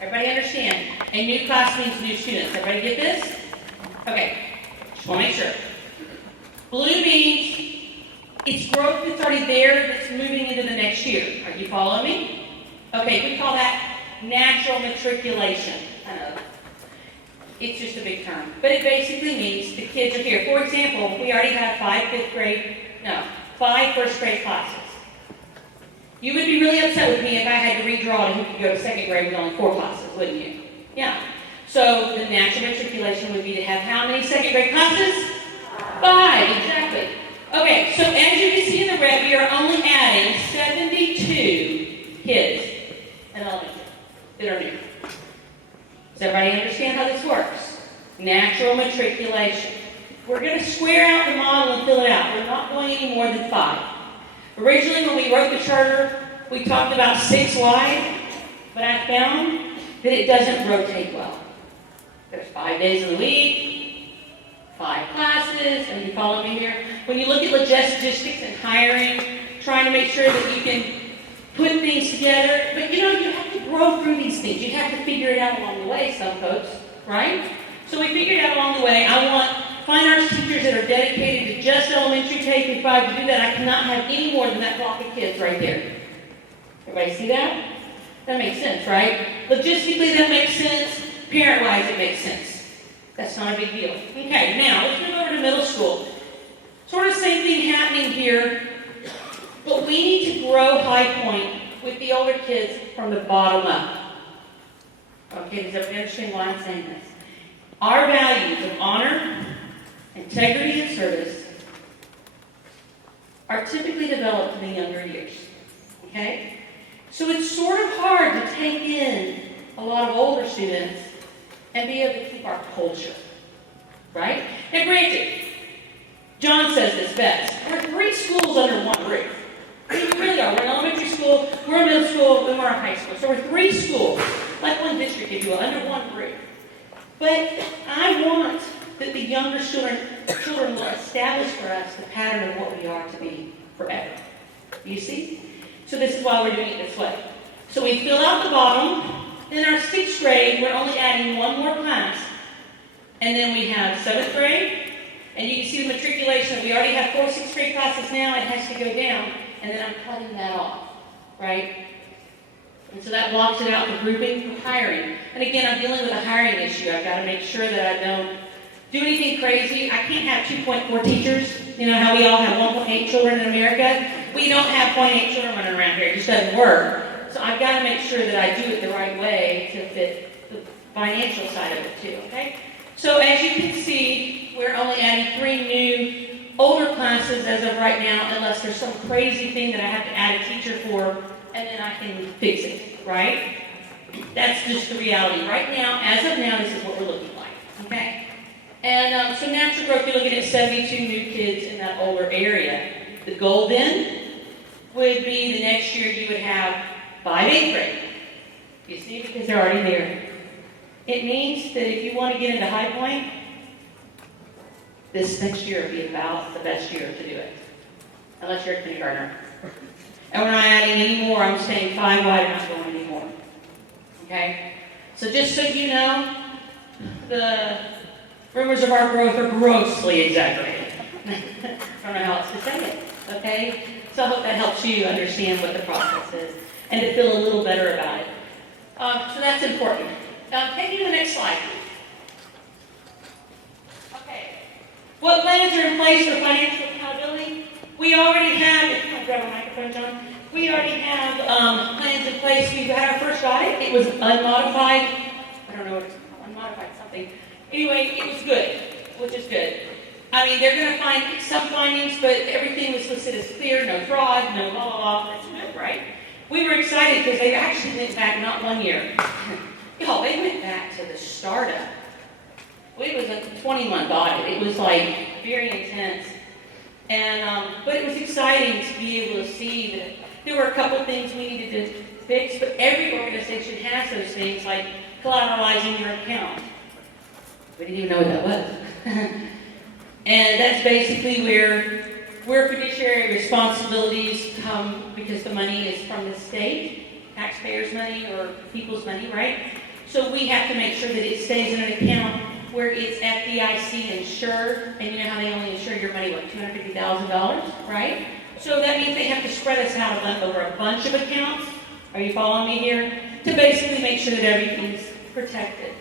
Everybody understand? A new class means new students. Everybody get this? Okay, just want to make sure. Blue means it's growth that's already there that's moving into the next year. Are you following me? Okay, we call that natural matriculation. I know. It's just a big term. But it basically means the kids are here. For example, we already have 5 first grade classes. You would be really upset with me if I had to redraw to who could go to second grade with only 4 classes, wouldn't you? Yeah. So the natural matriculation would be to have how many second grade classes? 5, exactly. Okay, so as you can see in the red, we are only adding 72 kids in elementary that are new. Does everybody understand how this works? Natural matriculation. We're going to square out the model and fill it out. We're not going any more than 5. Originally, when we wrote the charter, we talked about 6 wide, but I found that it doesn't rotate well. There's 5 days of the week, 5 classes, and you follow me here? When you look at logistics and hiring, trying to make sure that you can put things together, but you know, you have to grow through these things. You have to figure it out along the way, some folks, right? So we figured out along the way, I want fine arts teachers that are dedicated to just elementary K through 5 to do that. I cannot have any more than that block of kids right there. Everybody see that? That makes sense, right? Logistically, that makes sense. Parent-wise, it makes sense. That's not a big deal. Okay, now let's move over to middle school. Sort of same thing happening here, but we need to grow High Point with the older kids from the bottom up. Okay, does everybody understand why I'm saying this? Our values of honor, integrity, and service are typically developed in the younger years. Okay? So it's sort of hard to take in a lot of older students and be able to keep our culture. Right? Now granted, John says this best. We're 3 schools under one roof. We really are. We're in elementary school, we're in middle school, and we're in high school. So we're 3 schools, like one district, if you will, under one roof. But I want that the younger children will establish for us the pattern of what we are to be forever. You see? So this is why we're doing it this way. So we fill out the bottom. In our 6th grade, we're only adding 1 more class. And then we have 7th grade. And you can see the matriculation. We already have 4 6th grade classes now. It has to go down. And then I'm cutting that off. Right? And so that blocks it out for grouping, for hiring. And again, I'm dealing with a hiring issue. I've got to make sure that I don't do anything crazy. I can't have 2.4 teachers. You know how we all have 1.8 children in America? We don't have 0.8 children running around here. It just doesn't work. So I've got to make sure that I do it the right way to fit the financial side of it too, okay? So as you can see, we're only adding 3 new older classes as of right now, unless there's some crazy thing that I have to add a teacher for, and then I can fix it, right? That's just the reality. Right now, as of now, this is what we're looking like, okay? And so natural growth, you're looking at 72 new kids in that older area. The goal then would be the next year you would have 5 8th grade. You see, because they're already there. It means that if you want to get into High Point, this next year would be about the best year to do it. Unless you're a kindergartner. And we're not adding any more. I'm staying 5 wide, I'm not going any more. Okay? So just so you know, the rumors of our growth are grossly exaggerated. I don't know how else to say it. Okay? So I hope that helps you understand what the process is and to feel a little better about it. So that's important. Take me to the next slide. Okay. What plans are in place for financial accountability? We already have, if you want to grab a microphone, John, we already have plans in place. We've had our first audit. It was unmodified. I don't know what it's called, unmodified something. Anyway, it was good, which is good. I mean, they're gonna find some findings, but everything was listed as clear, no fraud, no blah, blah, blah. That's good, right? We were excited because they actually went back not 1 year. Y'all, they went back to the startup. It was a 20-month audit. It was like very intense. And, but it was exciting to be able to see that there were a couple of things we needed to fix, but every organization has those things like collateralizing your account. We didn't even know what that was. And that's basically where fiduciary responsibilities come because the money is from the state, taxpayers' money or people's money, right? So we have to make sure that it stays in an account where it's FDIC insured, and you know how they only insure your money, what, $250,000, right? So that means they have to spread us out over a bunch of accounts. Are you following me here? To basically make sure that everything's protected.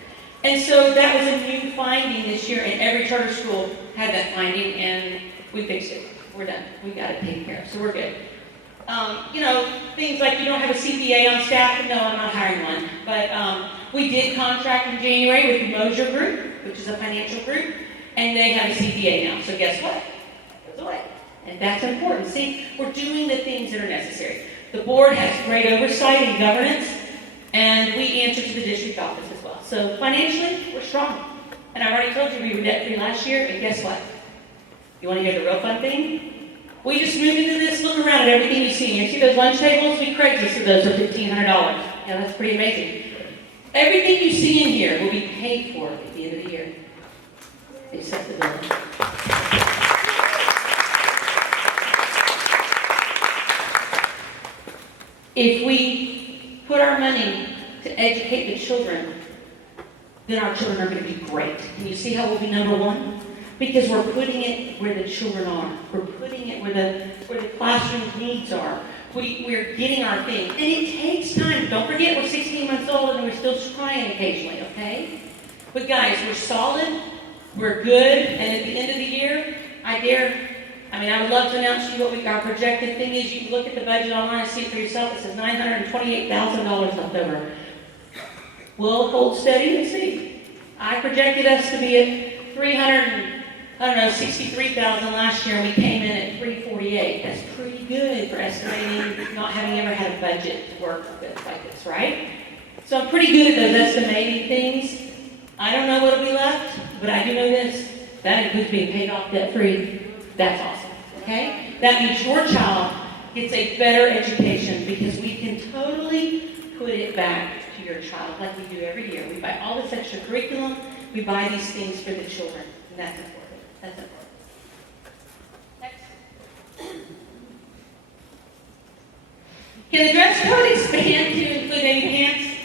And so that was a new finding this year, and every charter school had that finding, and we fixed it. We're done. We got it taken care of, so we're good. You know, things like you don't have a CPA on staff. No, I'm not hiring one. But we did contract in January with the Mosier Group, which is a financial group, and they have a CPA now. So guess what? It goes away. And that's important. See, we're doing the things that are necessary. The board has great oversight and governance, and we answer to the district office as well. So financially, we're strong. And I already told you we were debt-free last year, and guess what? You want to hear the real fun thing? We just moved into this, look around at everything you see. You see those lunch tables? We Craigslist those for $1,500. Yeah, that's pretty amazing. Everything you see in here will be paid for at the end of the year, except the building. If we put our money to educate the children, then our children are going to be great. Can you see how we'll be number one? Because we're putting it where the children are. We're putting it where the classroom needs are. We're getting our thing. And it takes time. Don't forget, we're 16 months old and we're still trying occasionally, okay? But guys, we're solid, we're good, and at the end of the year, I would love to announce to you what our projected thing is. You can look at the budget online and see it for yourself. It says $928,000 left over. We'll hold steady and see. I projected us to be at $63,000 last year, and we came in at $348,000. That's pretty good for estimating, not having ever had a budget to work with like this, right? So I'm pretty good at those estimating things. I don't know what'll be left, but I do know this. That includes being paid off debt-free. That's awesome, okay? That means your child gets a better education because we can totally put it back to your child like we do every year. We buy all this extra curriculum. We buy these things for the children, and that's important. That's important. Next. Can the dress code expand to include any pants?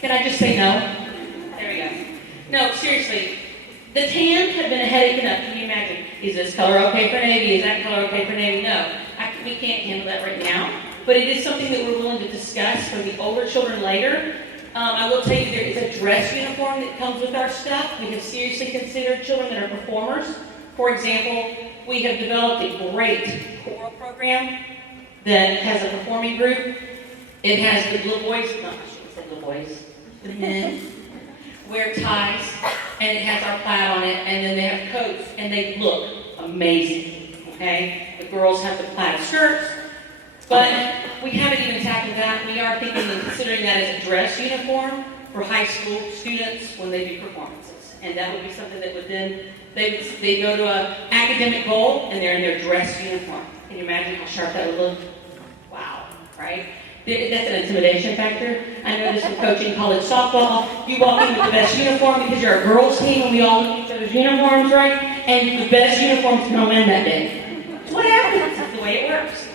Can I just say no? There we go. No, seriously. The tans have been a headache enough. Can you imagine? Is this color okay for Navy? Is that color okay for Navy? No. We can't handle that right now. But it is something that we're willing to discuss for the older children later. I will tell you there is a dress uniform that comes with our stuff. We have seriously considered children that are performers. For example, we have developed a great choral program that has a performing group. It has the little boys, no, I shouldn't say little boys, the men wear ties, and it has our plaid on it, and then they have coats, and they look amazing, okay? The girls have the plaid skirts, but we haven't even tackled that. We are thinking and considering that as a dress uniform for high school students when they do performances. And that would be something that would then, they go to an academic goal, and they're in their dress uniform. Can you imagine how sharp that would look? Wow, right? That's an intimidation factor. I know this from coaching college softball. You walk in with the best uniform because you're a girls' team and we all look at each other's uniforms, right? And the best uniforms can win that day. It's what happens. It's the way it works.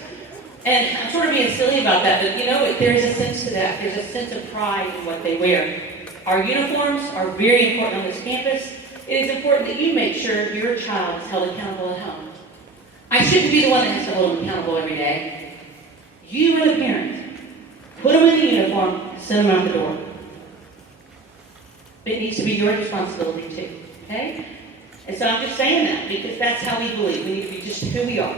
And I'm sort of being silly about that, but you know, there is a sense to that. There's a sense of pride in what they wear. Our uniforms are very important on this campus. It is important that you make sure your child is held accountable at home. I shouldn't be the one that has to hold them accountable every day. You are the parent. Put them in the uniform, send them out the door. It needs to be your responsibility too, okay? And so I'm just saying that because that's how we believe. We need to be just who we are.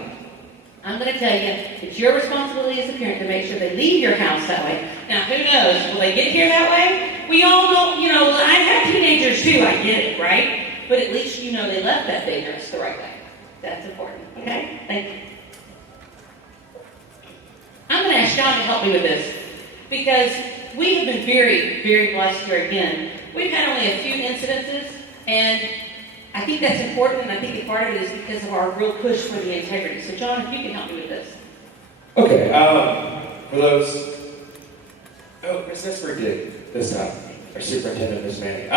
I'm going to tell you, it's your responsibility as a parent to make sure they leave your house that way. Now, who knows? Will they get here that way? We all know, I have teenagers too, I get it, right? but at least you know they left that day dressed the right way. That's important, okay? Thank you. I'm going to ask John to help me with this, because we have been very, very blessed here again. We've had only a few incidences, and I think that's important, and I think a part of it is because of our real push for the integrity. So John, if you can help me with this. Okay, for those, Ms. Nesberg did this time, our superintendent, Ms. Manning.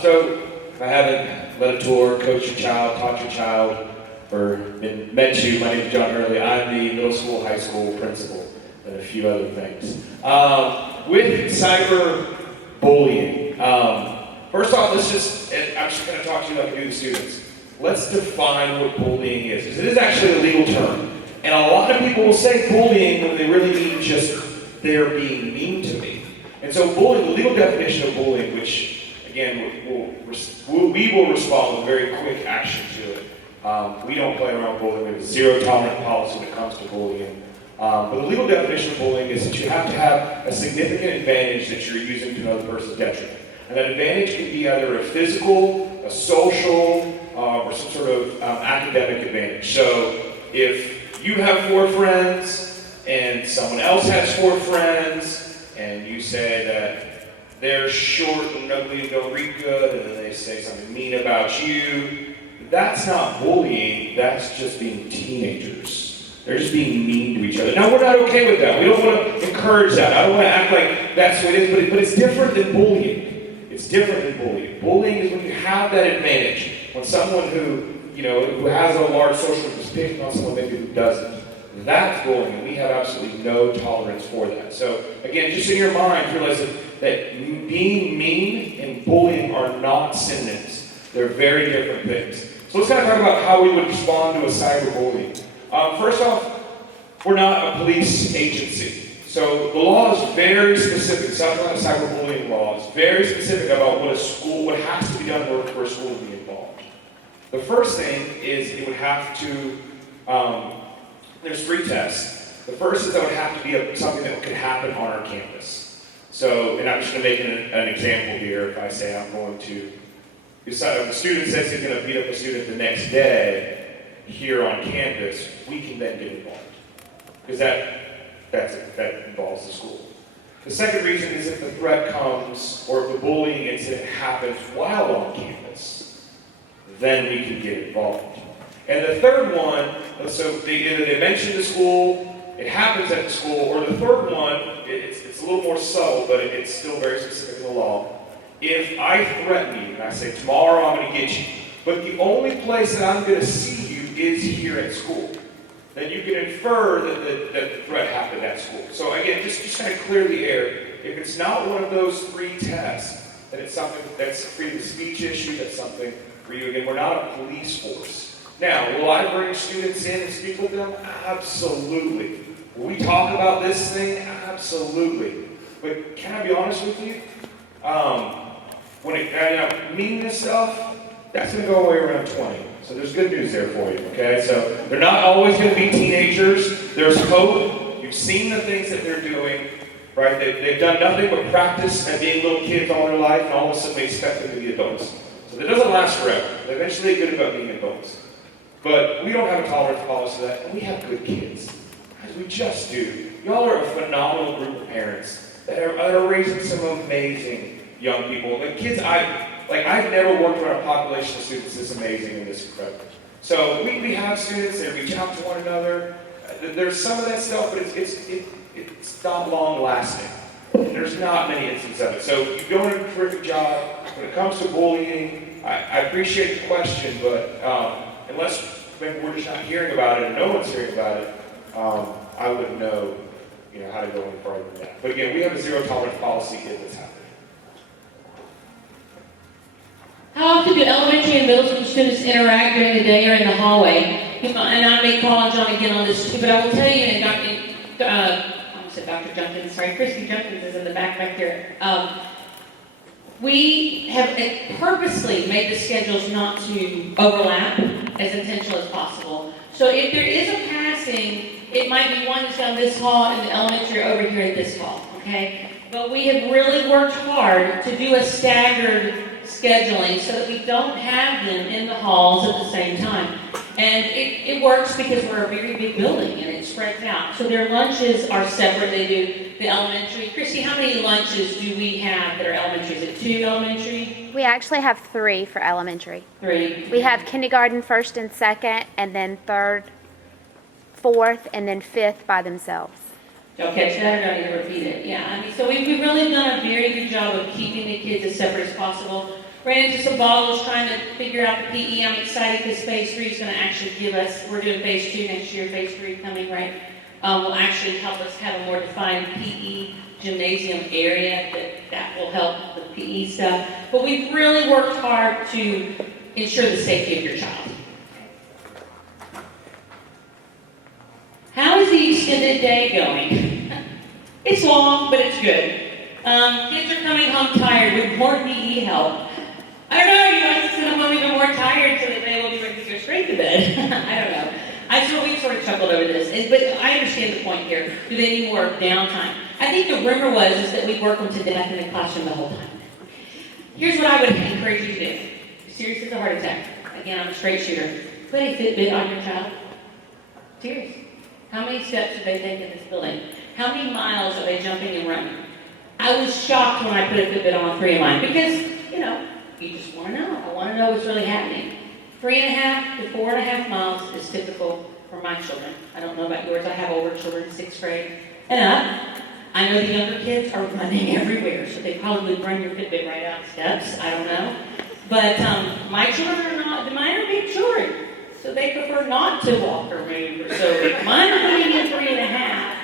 So if I haven't led a tour, coached your child, taught your child, or met you, my name is John Hurley. I'm the middle school, high school principal, and a few other things. With cyber bullying, first off, I'm just going to talk to you like I do the students. Let's define what bullying is, because it is actually a legal term. And a lot of people will say bullying when they really mean just they're being mean to me. And so bullying, the legal definition of bullying, which again, we will respond with very quick action to it. We don't play around with bullying. We have a zero tolerance policy when it comes to bullying. But the legal definition of bullying is that you have to have a significant advantage that you're using to another person's detriment. And that advantage can be either a physical, a social, or some sort of academic advantage. So if you have 4 friends, and someone else has 4 friends, and you say that they're short and ugly and don't read good, and then they say something mean about you, that's not bullying, that's just being teenagers. They're just being mean to each other. Now, we're not okay with that. We don't want to encourage that. I don't want to act like that's what it is, but it's different than bullying. It's different than bullying. Bullying is when you have that advantage. When someone who has a large social group is picking on someone maybe who doesn't. That's bullying, and we have absolutely no tolerance for that. So, again, just in your mind, realize that being mean and bullying are not synonyms. They're very different things. So let's kind of talk about how we would respond to a cyberbullying. First off, we're not a police agency. So the law is very specific. South Carolina cyberbullying law is very specific about what has to be done for a school to be involved. The first thing is it would have to, there's 3 tests. The first is that would have to be something that could happen on our campus. So, and I'm just going to make an example here. If I say I'm going to, if a student says he's going to beat up a student the next day here on campus, we can then get involved. Because that involves the school. The second reason is if the threat comes, or if the bullying incident happens while on campus, then we can get involved. And the third one, so either they mention the school, it happens at the school, or the third one, it's a little more subtle, but it's still very specific in the law. If I threaten you, and I say, tomorrow I'm going to get you, but the only place that I'm going to see you is here at school, then you can infer that the threat happened at school. So again, just kind of clear the air. If it's not one of those 3 tests, then it's something that's a freedom of speech issue, that's something for you. Again, we're not a police force. Now, will I bring students in and speak with them? Absolutely. Will we talk about this thing? Absolutely. But can I be honest with you? When meanness stuff, that's going to go away around 20. So there's good news there for you, okay? So they're not always going to be teenagers. There's hope. You've seen the things that they're doing, right? They've done nothing but practice at being little kids all their life, and all of a sudden we expect them to be adults. So that doesn't last forever. They eventually get good about being adults. But we don't have a tolerance policy for that, and we have good kids. Guys, we just do. Y'all are a phenomenal group of parents that are raising some amazing young people. The kids, I've never worked around a population of students this amazing and this incredible. So we have students that reach out to one another. There's some of that stuff, but it's not long lasting. There's not many instances of it. So you're doing a terrific job. When it comes to bullying, I appreciate the question, but unless maybe we're just not hearing about it and no one's hearing about it, I wouldn't know, how to go any further than that. But again, we have a zero tolerance policy if it's happening. How often do elementary and middle school students interact during the day or in the hallway? And I may call on John again on this too, but I will tell you, and Dr. Junkins, sorry, Christy Junkins is in the back there. We have purposely made the schedules not to overlap as intentional as possible. So if there is a passing, it might be one that's down this hall and the elementary over here in this hall, okay? But we have really worked hard to do a staggered scheduling so that we don't have them in the halls at the same time. And it works because we're a very big building and it spreads out. So their lunches are separate. They do the elementary. Christy, how many lunches do we have that are elementary? Is it 2 elementary? We actually have 3 for elementary. 3. We have kindergarten, 1st and 2nd, and then 3rd, 4th, and then 5th by themselves. Okay, so I don't need to repeat it. Yeah, I mean, so we've really done a very good job of keeping the kids as separate as possible. Ran into some boggles trying to figure out the PE. I'm excited because Phase 3 is going to actually give us, we're doing Phase 2 next year, Phase 3 coming, right? Will actually help us have a more defined PE gymnasium area that will help the PE stuff. But we've really worked hard to ensure the safety of your child. How is the extended day going? It's long, but it's good. Kids are coming home tired with more PE help. I don't know, you like to send them home even more tired so that they will be ready to go straight to bed. I don't know. We sort of chuckled over this, but I understand the point here. Do they need more downtime? I think the rumor was that we'd work them to death in the classroom the whole time. Here's what I would encourage you to do. Serious as a heart attack. Again, I'm a straight shooter. Put a Fitbit on your child. Serious. How many steps do they take in this building? How many miles are they jumping and running? I was shocked when I put a Fitbit on 3 of mine because, you just want to know. I want to know what's really happening. 3.5 to 4.5 miles is typical for my children. I don't know about yours. I have older children, 6th grade and up. I know the younger kids are running everywhere, so they probably run your Fitbit right out the steps. I don't know. But my children are not, mine are big children, so they prefer not to walk or move. So mine are putting in 3.5.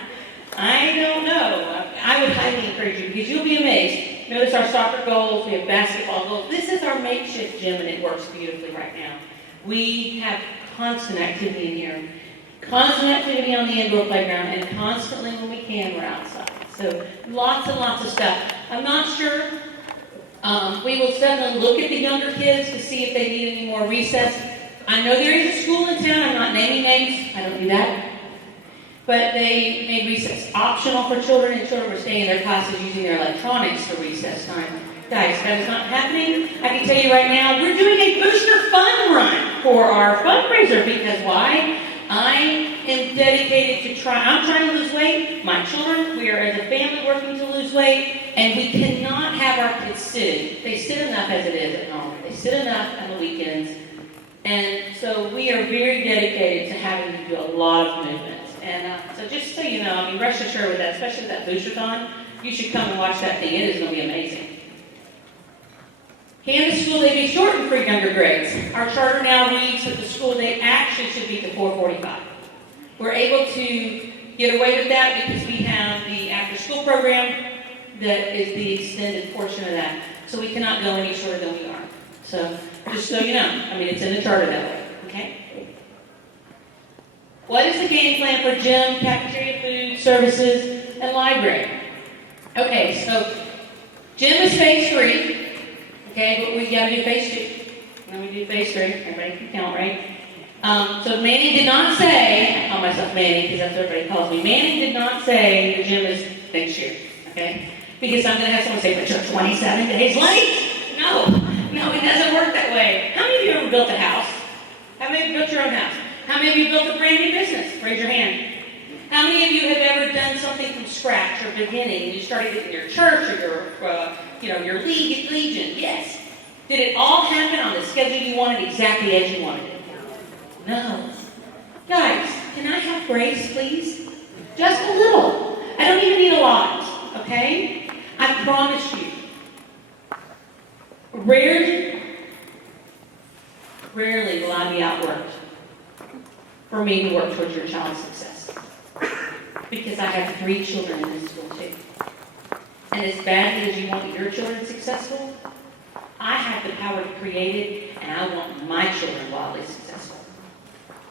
I don't know. I would highly encourage you because you'll be amazed. Notice our soccer goals, we have basketball goals. This is our makeshift gym and it works beautifully right now. We have constant activity in here. Constant activity on the indoor playground and constantly when we can, we're outside. So lots and lots of stuff. I'm not sure. We will definitely look at the younger kids to see if they need any more recess. I know there is a school in town. I'm not naming names. I don't do that. But they made recess optional for children, and children were staying in their classes using their electronics for recess time. Guys, that is not happening. I can tell you right now, we're doing a booster fun run for our fundraiser because why? I am dedicated to I'm trying to lose weight. My children, we are as a family working to lose weight, and we cannot have our kids sitting. They sit enough as it is at home. They sit enough on the weekends. And so we are very dedicated to having to do a lot of movements. And so just so you know, rest assured with that, especially with that booster-thon, you should come and watch that thing. It is going to be amazing. Can the school day be shortened for younger grades? Our charter now reads that the school day actually should be to 4:45. We're able to get away with that because we have the after-school program that is the extended portion of that. So we cannot go any shorter than we are. So just so you know, it's in the charter that way, okay? What is the game plan for gym, cafeteria, food, services, and library? Okay, so gym is Phase 3, okay, but we got to do Phase 2. And then we do Phase 3. Everybody can count, right? So Manny did not say, I call myself Manny because that's what everybody calls me. Manny did not say the gym is next year, okay? Because I'm going to have someone say, but you're 27 days late. No, it doesn't work that way. How many of you ever built a house? How many of you built your own house? How many of you built a brand new business? Raise your hand. How many of you have ever done something from scratch or beginning and you started it in your church or your legion? Yes. Did it all happen on the schedule you wanted exactly as you wanted it? No. Guys, can I have grace, please? Just a little. I don't even need a lot, okay? I promise you. Rarely will I be outworked for me to work towards your child's success. Because I have 3 children in this school too. And as badly as you want your children successful, I have the power to create it, and I want my children wildly successful.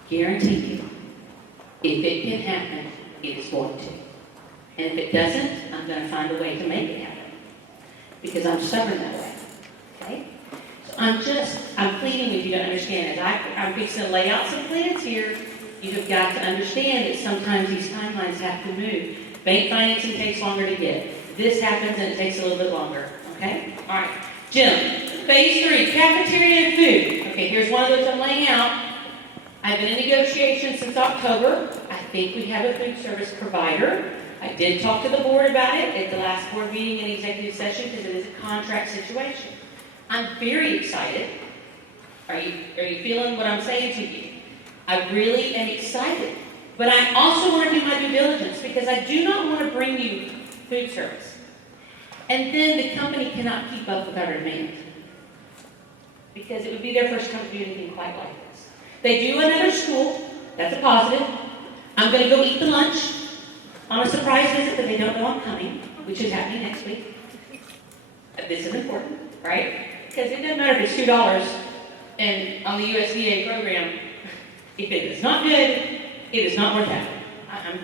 Guarantee you, if it can happen, it is going to. And if it doesn't, I'm going to find a way to make it happen. Because I'm stubborn that way. Okay? So I'm pleading with you to understand. As I'm fixing to lay out some plans here, you have got to understand that sometimes these timelines have to move. Bank financing takes longer to get. This happens and it takes a little bit longer. Okay? All right. Jim. phase 3, cafeteria and food. Okay, here's one of those I'm laying out. I've been in negotiations since October. I think we have a food service provider. I did talk to the board about it at the last board meeting in executive session because it is a contract situation. I'm very excited. Are you feeling what I'm saying to you? I really am excited. But I also want to do my due diligence because I do not want to bring you food service. And then the company cannot keep up with our demand. Because it would be their first time to do anything quite like this. They do another school. That's a positive. I'm going to go eat the lunch on a surprise visit that they don't know I'm coming, which is happening next week. This is important, right? Because it doesn't matter if it's $2 and on the USDA program, if it is not good, it is not worth having. I'm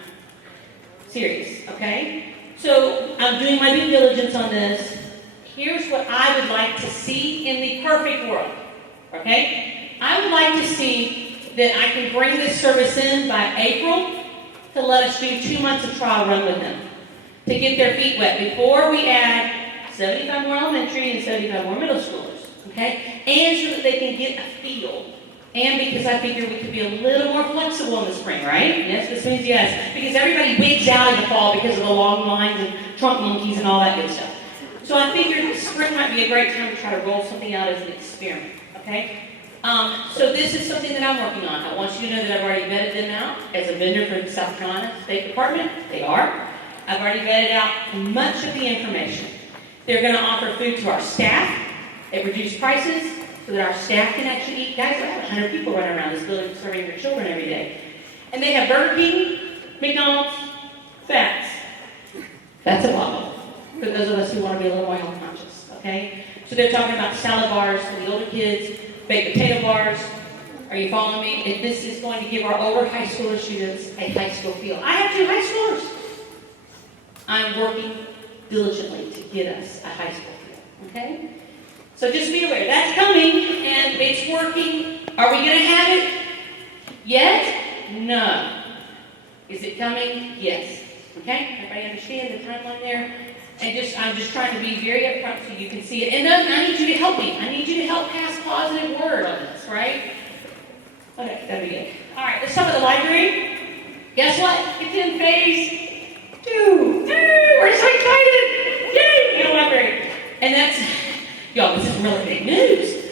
serious, okay? So I'm doing my due diligence on this. Here's what I would like to see in the perfect world, okay? I would like to see that I can bring this service in by April to let us do 2 months of trial run with them to get their feet wet before we add 75 more elementary and 75 more middle schoolers, okay? And so that they can get a feel. And because I figure we could be a little more flexible in the spring, right? Yes, this means yes. Because everybody wigs out in the fall because of the long lines and trunk monkeys and all that good stuff. So I figured spring might be a great time to try to roll something out as an experiment, okay? So this is something that I'm working on. I want you to know that I've already vetted them out as a vendor for the South Carolina State Department. They are. I've already vetted out much of the information. They're going to offer food to our staff at reduced prices so that our staff can actually eat. Guys, I have 100 people running around this building serving their children every day. And they have Burger King, McDonald's, Fats. That's a lot for those of us who want to be a little more health conscious, okay? So they're talking about salad bars for the older kids, baked potato bars. Are you following me? And this is going to give our older high schooler students a high school feel. I have 2 high schoolers. I'm working diligently to get us a high school feel, okay? So just be aware, that's coming, and it's working. Are we going to have it yet? No. Is it coming? Yes. Okay? Everybody understand the timeline there? And I'm just trying to be very upfront so you can see it. And then I need you to help me. I need you to help pass positive word on this, right? Okay, that'll be good. All right, let's talk about the library. Guess what? It's in phase 2. We're so excited! Yay! The library. And that's, y'all, this is really big news.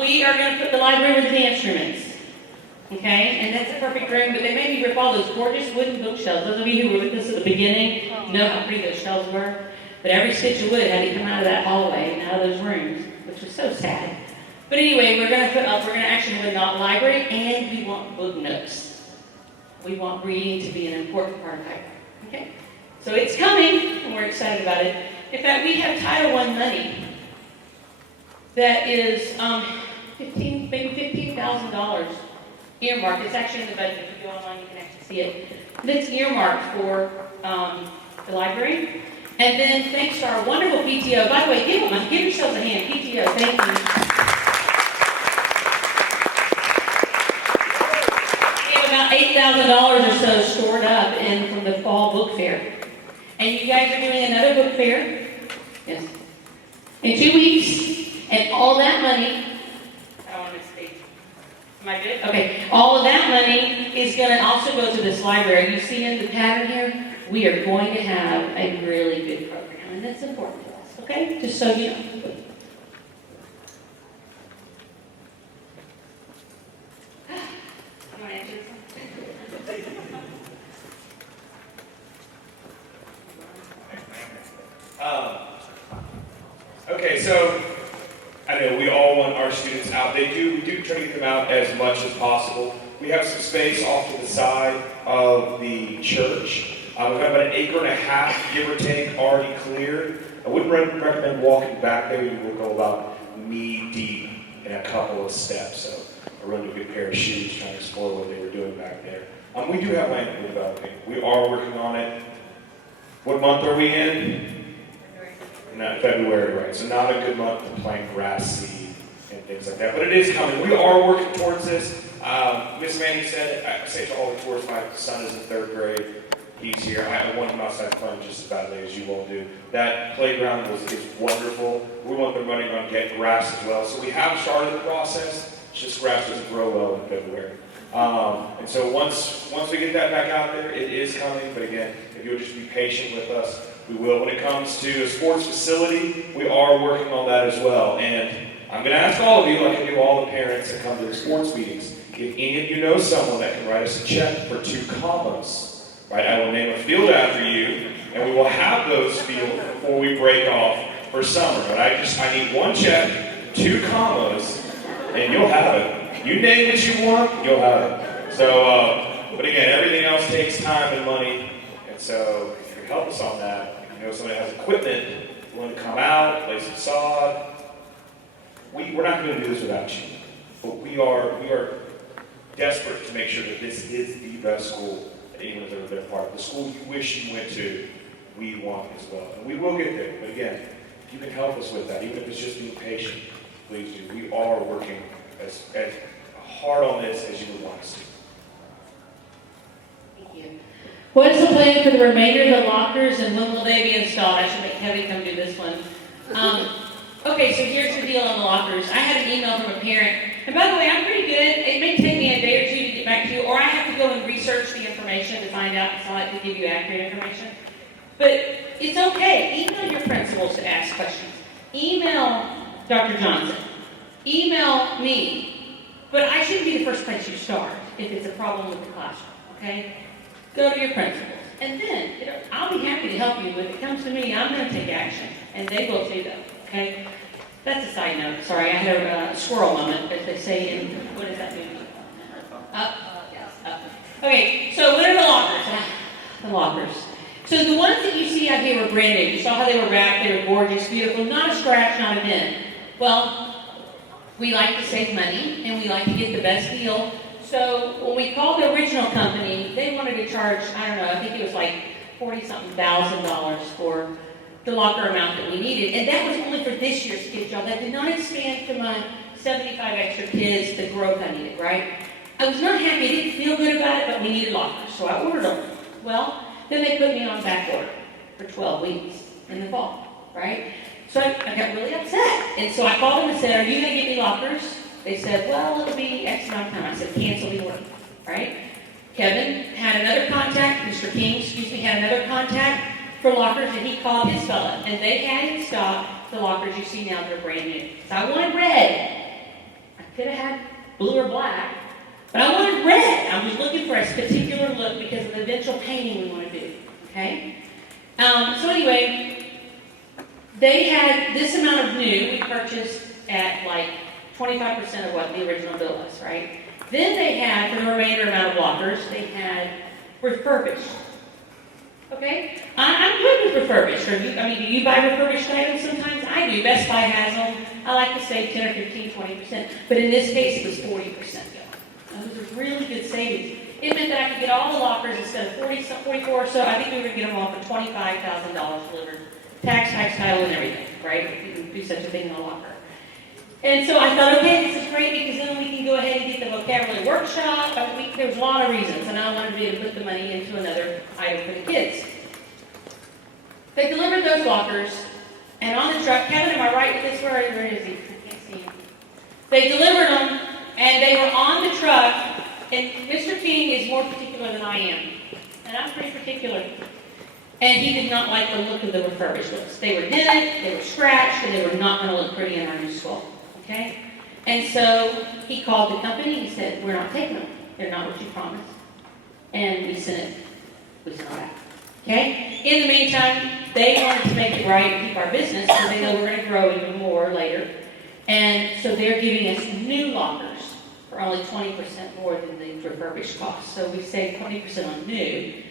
We are going to put the library with the instruments. Okay? And that's a perfect room, but they made me rip all those gorgeous wooden bookshelves. Those of you who were with us at the beginning know how pretty those shelves were. But every stitch of wood had to come out of that hallway and out of those rooms, which was so sad. But anyway, we're going to actually have a library, and we want book nooks. We want reading to be an important part of life. Okay? So it's coming, and we're excited about it. In fact, we have Title I money that is maybe $15,000 earmarked. It's actually in the budget. If you go online, you can actually see it. That's earmarked for the library. And then thanks to our wonderful PTO. By the way, give yourselves a hand. PTO, thank you. We have about $8,000 or so stored up from the fall book fair. And you guys are doing another book fair. Yes. In 2 weeks. And all that money, I don't want to mistake. Am I good? Okay. All of that money is going to also go to this library. You see in the pattern here, we are going to have a really good program. And that's important to us, okay? Just so you know. You want to answer this one? Okay, so I know we all want our students out. We do try to get them out as much as possible. We have some space off to the side of the church. We've got about 1.5 acres, give or take, already cleared. I wouldn't recommend walking back there. You will go about knee deep in a couple of steps. So I run a good pair of shoes trying to explore what they were doing back there. We do have land that we're developing. We are working on it. What month are we in? Not February, right? So not a good month to plant grass seed and things like that. But it is coming. We are working towards this. Miss Manning said, I say to all the tours, my son is in 3rd grade. he's here. I want him outside playing just as badly as you all do. That playground is wonderful. We want them running on get grass as well. So we have started the process. It's just grass doesn't grow well in February. And so once we get that back out there, it is coming. But again, if you'll just be patient with us, we will. When it comes to a sports facility, we are working on that as well. And I'm going to ask all of you, like I do all the parents that come to the sports meetings, if any of you know someone that can write us a check for 2 commas, right? I will name a field after you, and we will have those fields before we break off for summer. But I need 1 check, 2 commas, and you'll have it. You name what you want, you'll have it. So, but again, everything else takes time and money, and so if you can help us on that, if you know somebody has equipment, willing to come out, play some sod, we're not going to do this without you. But we are desperate to make sure that this is the best school that anyone's ever been a part of. The school you wish you went to, we want as well. And we will get there. But again, if you can help us with that, even if it's just being patient, please do. We are working as hard on this as you would want us to. Thank you. What is the plan for the remainder of the lockers and when will they be installed? I should make Kevin come do this one. Okay, so here's the deal on the lockers. I had an email from a parent, and by the way, I'm pretty good. It may take me a day or 2 to get back to you, or I have to go and research the information to find out, because I like to give you accurate information. But it's okay. Email your principals to ask questions. Email Dr. Johnson. Email me. But I shouldn't be the first place you start if it's a problem with the classroom, okay? Go to your principals. And then, I'll be happy to help you. When it comes to me, I'm going to take action, and they will too, though. Okay, that's a side note. Sorry, I had a squirrel moment, as they say in, what is that movie? Up. Okay, so what are the lockers? The lockers. So the ones that you see out here were brand new. You saw how they were wrapped. They were gorgeous, beautiful. Not a scratch, not a dent. Well, we like to save money, and we like to get the best deal. So when we called the original company, they wanted to charge, I don't know, I think it was like $40-something thousand for the locker amount that we needed. And that was only for this year's kids, y'all. That did not expand to my 75 extra kids, the growth I needed, right? I was not happy. I didn't feel good about it, but we needed lockers. So I ordered them. Well, then they put me on back order for 12 weeks in the fall, right? So I got really upset. And so I called them and said, are you going to get me lockers? They said, well, it'll be X amount of time. I said, cancel the order, right? Kevin had another contact, Mr. King, had another contact for lockers, and he called his fella, and they had in stock the lockers you see now. They're brand new. So I wanted red. I could have had blue or black, but I wanted red. I was looking for a particular look because of the eventual painting we want to do. Okay. So anyway, they had this amount of new we purchased at like 25% of what the original bill was, right? Then they had, for the remainder amount of lockers, they had refurbished. Okay? I'm good with refurbished. Do you buy refurbished items sometimes? I do. Best Buy has them. I like to save 10 or 15, 20%. But in this case, it was 40%. Those are really good savings. It meant that I could get all the lockers instead of 44 or so. I think we were going to get them all for $25,000 delivered. Tax, title, and everything, right? You can do such a thing in a locker. And so I thought, okay, this is great because then we can go ahead and get the vocabulary workshop. There was a lot of reasons, and I wanted to be able to put the money into another item for the kids. They delivered those lockers, and on the truck, Kevin, am I right with this? Where is he? I can't see him. They delivered them, and they were on the truck, and Mr. King is more particular than I am, and I'm pretty particular. And he did not like the look of the refurbished ones. They were dented, they were scratched, and they were not going to look pretty in our new school. Okay? And so he called the company. He said, we're not taking them. They're not what you promised. And we sent it back. Okay? In the meantime, they wanted to make it right and keep our business because they know we're going to grow even more later. And so they're giving us new lockers for only 20% more than the refurbished cost. So we saved 20% on new,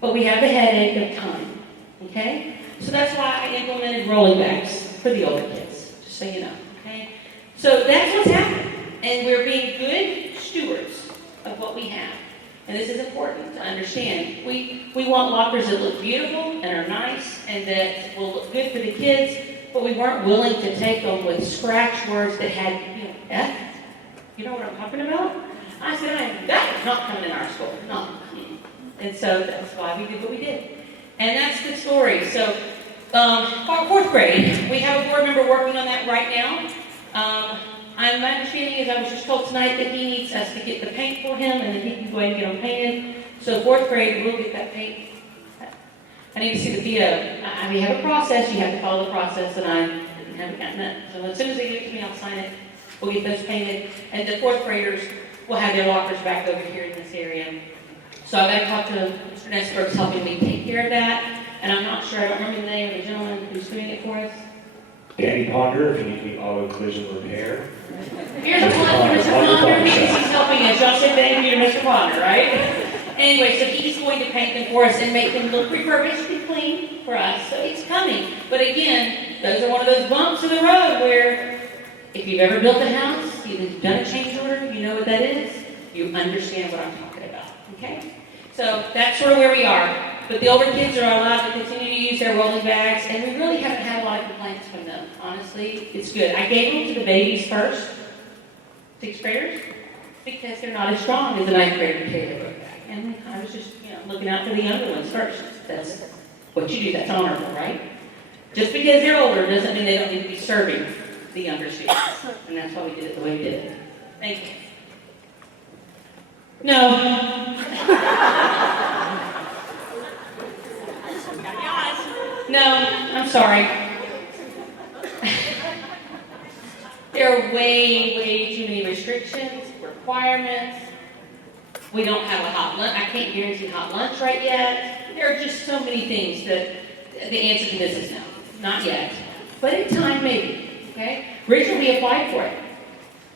but we have the headache of time. Okay? So that's why I implemented rolling backs for the older kids, just so you know. Okay? So that's what's happening. And we're being good stewards of what we have. And this is important to understand. We want lockers that look beautiful and are nice and that will look good for the kids, but we weren't willing to take them with scratch words that had, F. You know what I'm talking about? I said, that is not coming in our school. No. And so that's why we did what we did. And that's the story. So, fourth grade, we have a board member working on that right now. My understanding is I was just told tonight that he needs us to get the paint for him, and then he can go ahead and get them painted. So fourth grade, we'll get that paint. I need to see the PTO. We have a process. You have to follow the process, and I haven't gotten that. So as soon as they give it to me, I'll sign it. We'll get those painted. And the fourth graders will have their lockers back over here in this area. So I've got to talk to Mr. Nessberg's helping me take care of that. And I'm not sure, I don't remember the name of the gentleman who's doing it for us. Danny Ponder, if you need any auto collision repair. Here's a plug for Mr. Ponder because he's helping us. Y'all said thank you to Mr. Ponder, right? Anyway, so he's going to paint them for us and make them look refurbished and clean for us. So it's coming. But again, those are one of those bumps in the road where if you've ever built a house, you've done a change order, you know what that is, you understand what I'm talking about. Okay? So that's sort of where we are. But the older kids are allowed to continue to use their rolling bags, and we really haven't had a lot of complaints from them. Honestly, it's good. I gave them to the babies first, 6th graders, because they're not as strong as a 9th grader to carry their book bag. And I was just, looking out for the younger ones first. That's what you do. That's honorable, right? Just because they're older doesn't mean they don't need to be serving the younger students. And that's why we did it the way we did it. Thank you. No. No, I'm sorry. There are way too many restrictions, requirements. We don't have a hot lunch. I can't guarantee hot lunch right yet. There are just so many things that the answer to this is no. Not yet. But in time, maybe. Okay? Originally, we applied for it.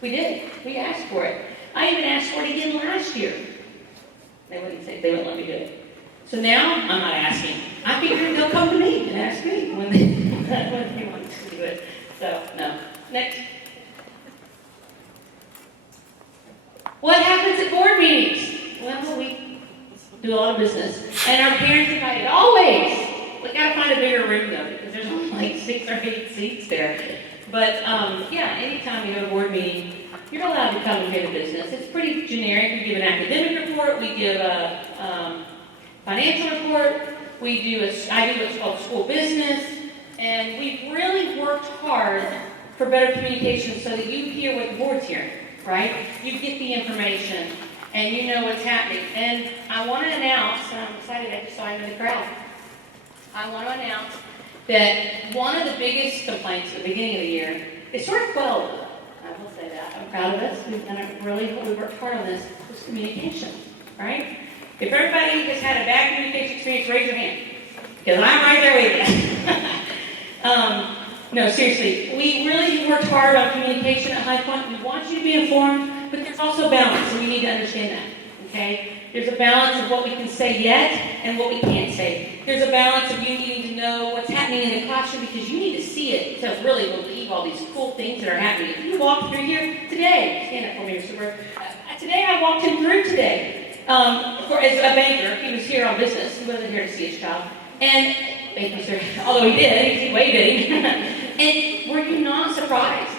We did. We asked for it. I even asked for it again last year. They wouldn't let me do it. So now, I'm not asking. I figured they'll come to me and ask me when they want to do it. So, no. Next. What happens at board meetings? Well, we do a lot of business. And our parents invited, always. We gotta find a bigger room though, because there's only like 6 or 8 seats there. But anytime you go to a board meeting, you're allowed to come and hear the business. It's pretty generic. We give an academic report, we give a financial report, I do what's called school business, and we've really worked hard for better communication so that you hear what the board's hearing, right? You get the information, and you know what's happening. And I want to announce, and I'm excited, I just saw him in the crowd. I want to announce that one of the biggest complaints at the beginning of the year is sort of quelled. I will say that. I'm proud of us. We've done it really, we worked hard on this. Was communication, right? If everybody has had a bad communication experience, raise your hand. Because I'm right there with you. No, seriously. We really worked hard on communication at High Point. We want you to be informed, but there's also balance, and you need to understand that. Okay? There's a balance of what we can say yet and what we can't say. There's a balance of you needing to know what's happening in the classroom because you need to see it to really believe all these cool things that are happening. If you walk through here today, stand up for me, Mr. Burke. Today I walked him through today. As a banker, he was here on business. He wasn't here to see his child. And, thank you, sir. Although he did, he waved at him. And were you not surprised?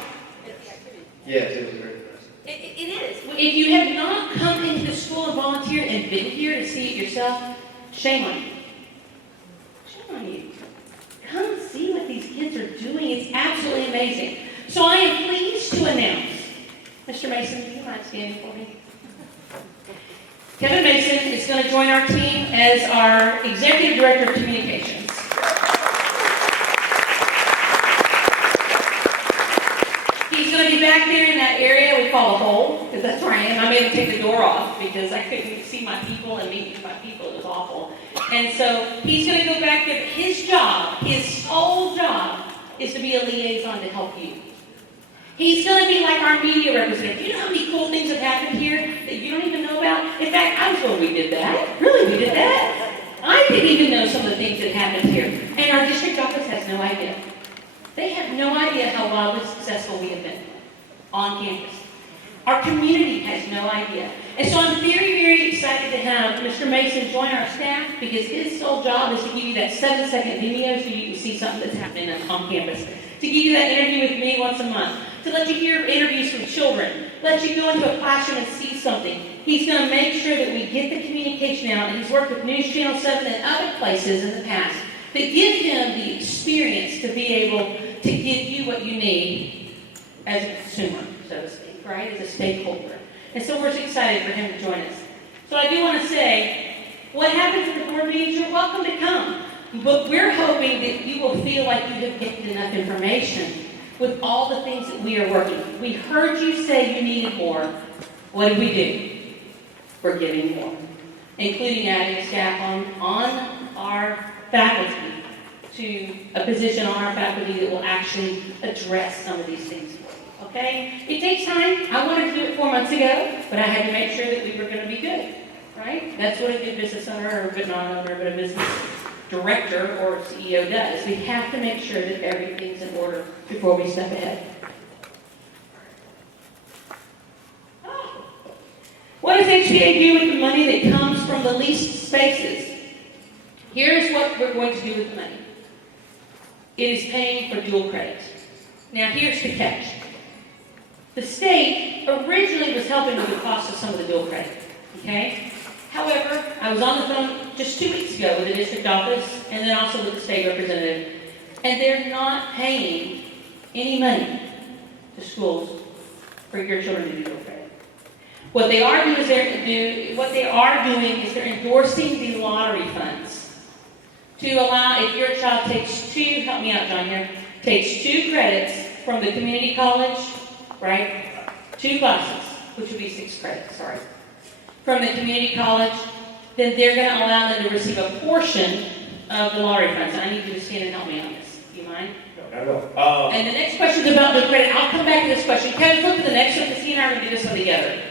Yes, it was very impressive. It is. If you have not come into the school and volunteered and been here to see it yourself, shame on you. Shame on you. Come see what these kids are doing. It's absolutely amazing. So I am pleased to announce, Mr. Mason, do you mind standing for me? Kevin Mason is going to join our team as our Executive Director of Communications. He's going to be back there in that area we call the hole, because that's where I am. I made him take the door off because I couldn't see my people and meet with my people. It was awful. And so he's going to go back there. His job, his sole job, is to be a liaison to help you. He's going to be like our media representative. Do you know how many cool things have happened here that you don't even know about? In fact, I was told we did that. Really, we did that? I didn't even know some of the things that happened here. And our district office has no idea. They have no idea how wildly successful we have been on campus. Our community has no idea. And so I'm very excited to have Mr. Mason join our staff because his sole job is to give you that 7-second video so you can see something that's happening on campus. To give you that interview with me once a month. To let you hear interviews from children. Let you go into a classroom and see something. He's going to make sure that we get the communication out, and he's worked with News Channel 7 and other places in the past that give him the experience to be able to give you what you need as a consumer, so to speak, right, as a stakeholder. And so we're excited for him to join us. So I do want to say, what happens at the board meetings, you're welcome to come. But we're hoping that you will feel like you have gained enough information with all the things that we are working on. We heard you say you needed more. What did we do? We're giving more, including adding staff on our faculty to a position on our faculty that will actually address some of these things for you, okay? It takes time. I wanted to do it 4 months ago, but I had to make sure that we were going to be good, right? That's what a good business owner, or not owner, but a business director or CEO does. We have to make sure that everything's in order before we step ahead. What does HPA do with the money that comes from the leased spaces? Here's what we're going to do with the money. It is paying for dual credit. Now here's the catch. The state originally was helping with the cost of some of the dual credit, okay? However, I was on the phone just 2 weeks ago with the district office and then also with the state representative, and they're not paying any money to schools for your children to do dual credit. What they are doing is they're endorsing the lottery funds to allow, if your child takes 2, help me out, John here, takes 2 credits from the community college, right? 2 classes, which would be 6 credits, sorry. From the community college, then they're going to allow them to receive a portion of the lottery funds. I need you to stand and help me on this. Do you mind? No, not at all. And the next question is about the credit. I'll come back to this question. Kevin, flip to the next one because he and I are going to do this one together.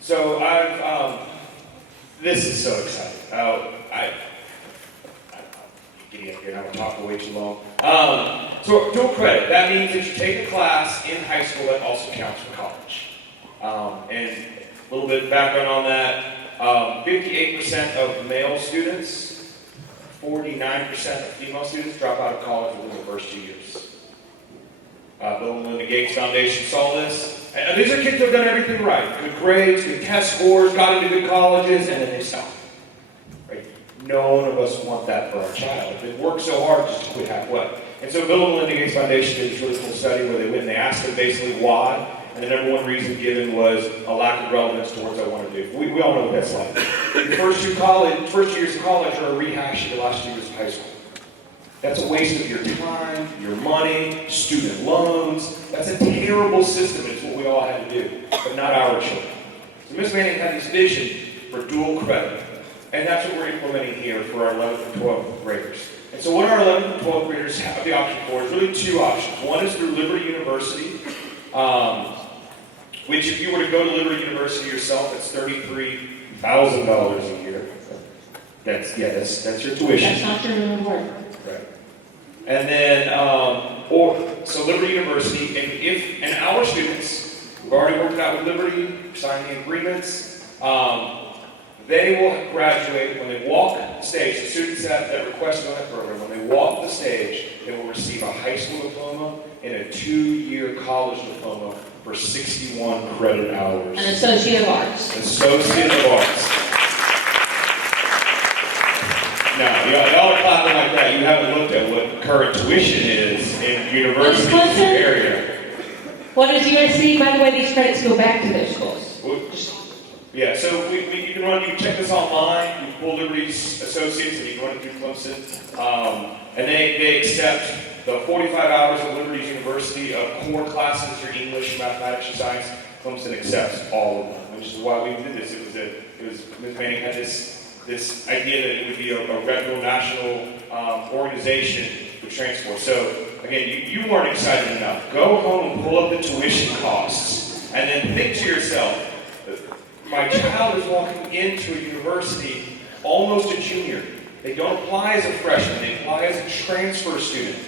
So this is so exciting. I'm getting up here and I won't talk for way too long. So dual credit, that means that you take a class in high school that also counts for college. And a little bit of background on that, 58% of male students, 49% of female students drop out of college within the first 2 years. Bill and Melinda Gates Foundation saw this. And these are kids who have done everything right. Good grades, good test scores, got into good colleges, and then they stop. Right? No one of us want that for our child. If it worked so hard, just to quit halfway. And so Bill and Melinda Gates Foundation did this really cool study where they went and they asked them basically why. And the number one reason given was a lack of relevance towards what I want to do. We all know what that's like. The first 2 years of college are a rehash of the last 2 years of high school. That's a waste of your time, your money, student loans. That's a terrible system. It's what we all had to do, but not our children. So Ms. Manning had this vision for dual credit, and that's what we're implementing here for our 11th and 12th graders. And so what our 11th and 12th graders have the option for is really 2 options. One is through Liberty University, which if you were to go to Liberty University yourself, it's $33,000 a year. That's your tuition. That's not your minimum wage. Right. And then, so Liberty University, and our students who've already worked out with Liberty, signed the agreements, they will graduate when they walk the stage. The students that request on that program, when they walk the stage, they will receive a high school diploma and a 2-year college diploma for 61 credit hours. An Associate of Arts. Associate of Arts. Now, y'all are clapping like that. You haven't looked at what current tuition is in universities in the area. What is USC? By the way, these credits go back to those schools. Yeah, so you can check this online. You pull Liberty's Associates and you can run it through Clemson. And they accept the 45 hours of Liberty's University of core classes, your English, mathematics, and science. Clemson accepts all of them, which is why we did this. It was Ms. Manning had this idea that it would be a reputable national organization for transport. So again, you weren't excited enough. Go home and pull up the tuition costs, and then think to yourself, my child is walking into a university almost a junior. They don't apply as a freshman, they apply as a transfer student.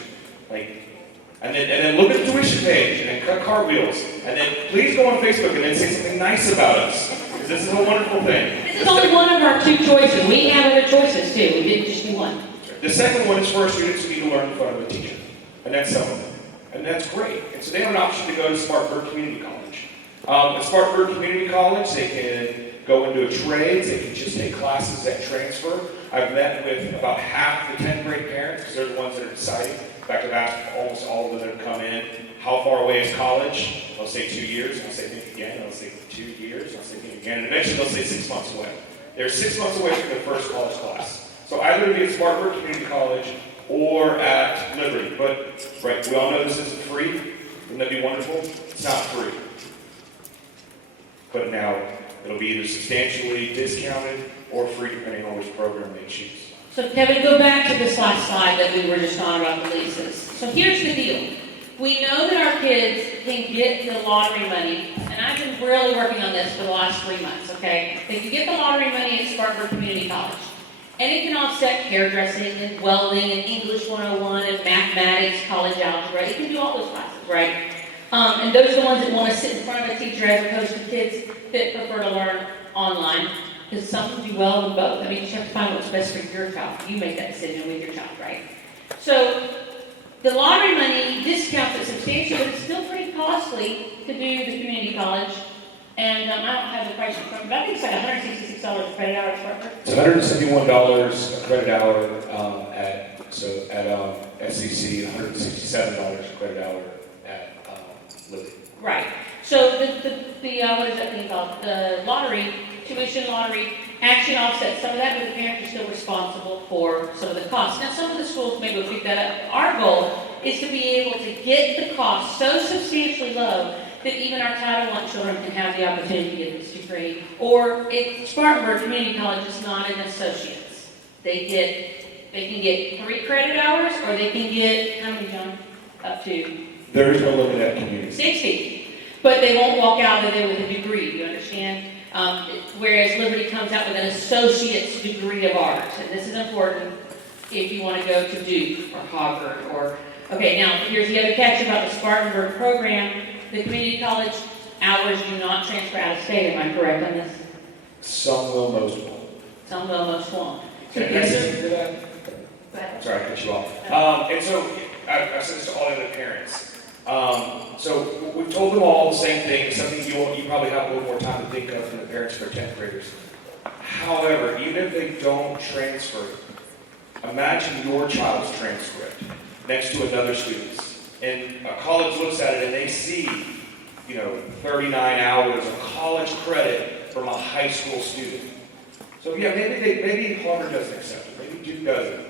And then look at the tuition page, and then cut cartwheels, and then please go on Facebook and then say something nice about us, because this is a wonderful thing. This is only one of our 2 choices. We have other choices too. We didn't just do one. The second one is for our students who need to learn in front of a teacher, and that's some of them. And that's great. And so they have an option to go to Spartanburg Community College. At Spartanburg Community College, they can go into a trades, they can just take classes that transfer. I've met with about half the 10th grade parents, because they're the ones that are deciding. In fact, I've asked almost all of them that have come in, how far away is college? They'll say 2 years, I'll say think again, they'll say 2 years, I'll say think again, and eventually they'll say 6 months away. They're 6 months away from their first college class. So either be at Spartanburg Community College or at Liberty. But, right, we all know this isn't free. Wouldn't that be wonderful? It's not free. But now, it'll be either substantially discounted or free depending on which program they choose. So Kevin, go back to this last slide that we were just on about the leases. So here's the deal. We know that our kids can get the lottery money, and I've been really working on this for the last 3 months, okay? They can get the lottery money at Spartanburg Community College. And it can offset hairdressing and welding and English 101 and mathematics, college algebra. It can do all those classes, right? And those are the ones that want to sit in front of a teacher as opposed to kids that prefer to learn online. Because some do well in both. I mean, you just have to find what's best for your child. You make that decision with your child, right? So the lottery money discounts it substantially, but it's still pretty costly to do the community college. And I don't have the price in front of me, but I think it's like $166 a credit hour at Spartanburg. It's $171 a credit hour at SCC, $167 a credit hour at Liberty. Right. So the what is that thing called? The lottery, tuition lottery, actually offsets some of that, but the parents are still responsible for some of the costs. Now, some of the schools maybe will pick that up. Our goal is to be able to get the cost so substantially low that even our Title I children can have the opportunity to get this degree. Or at Spartanburg Community College is not an associate's. They can get 3 credit hours, or they can get, how many, John? Up to? There is no limit at community. 60. But they won't walk out of there with a degree, you understand? Whereas Liberty comes out with an associate's degree of arts. And this is important if you want to go to Duke or Harvard or... Okay, now, here's the other catch about the Spartanburg program. The community college hours do not transfer out of state. Am I correct on this? Some will, most won't. Some will, most won't. So Can I these say are- to that? Go ahead. I'm sorry, I cut you off. And so, I've said this to all the other parents. So, we've told them all the same thing, something you probably have a little more time to think of than the parents for 10th graders. However, even if they don't transfer, imagine your child's transcript next to another student's. And a college looks at it and they see, 39 hours of college credit from a high school student. So yeah, maybe Harvard doesn't accept it, maybe Duke doesn't.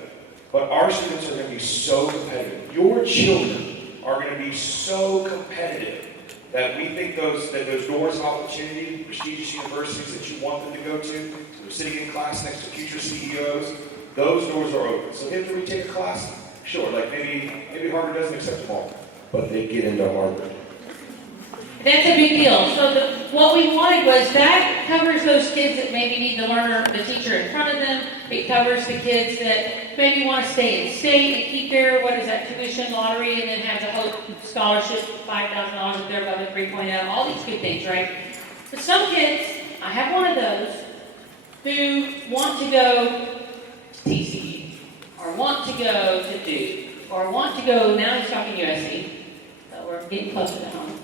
But our students are going to be so competitive. Your children are going to be so competitive that we think those doors of opportunity, prestigious universities that you want them to go to, they're sitting in class next to future CEOs, those doors are open. So if they retake a class, sure, like maybe Harvard doesn't accept them all, but they get into Harvard. That's a big deal. So what we wanted was that covers those kids that maybe need the teacher in front of them. It covers the kids that maybe want to stay in state and keep their, tuition lottery, and then have the Hope Scholarship, $5,000 if they're above a 3.0, all these good things, right? But some kids, I have one of those, who want to go to TCU, or want to go to Duke, or want to go, now he's talking USC, so we're getting closer to home.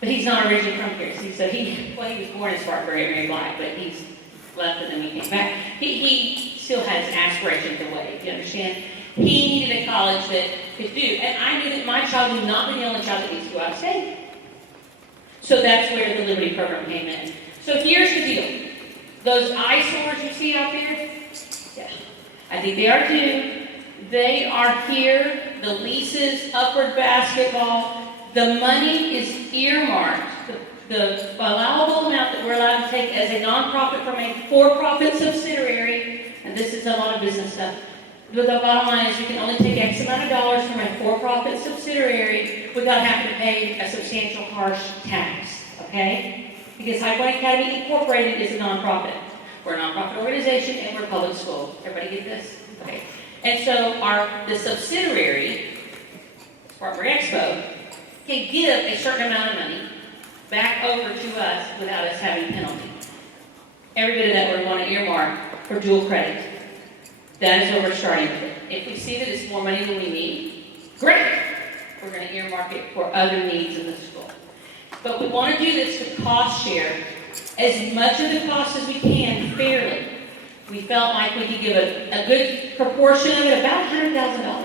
But he's not originally from here. See, so he was born in Spartanburg at Mary Blythe, but he's left and then he came back. He still has aspirations away, do you understand? He needed a college that could do, and I knew that my child would not be the only child that needs to go out of state. So that's where the Liberty program came in. So here's the deal. Those eyesores you see out there, yeah, I think they are too. They are here. The leases, Upward Basketball, the money is earmarked. The allowable amount that we're allowed to take as a nonprofit from a for-profit subsidiary, and this is a lot of business stuff, but the bottom line is we can only take X amount of dollars from a for-profit subsidiary without having to pay a substantial harsh tax, okay? Because High Point Academy Incorporated is a nonprofit. We're a nonprofit organization and we're a public school. Everybody get this? Okay. And so the subsidiary, Spartanburg Expo, can give a certain amount of money back over to us without us having penalty. Every bit of that we want to earmark for dual credit. That is what we're starting with. If we see that it's more money than we need, great. We're going to earmark it for other needs in the school. But we want to do this to cost share as much of the cost as we can fairly. We felt like we could give a good proportion of it, about $100,000, y'all.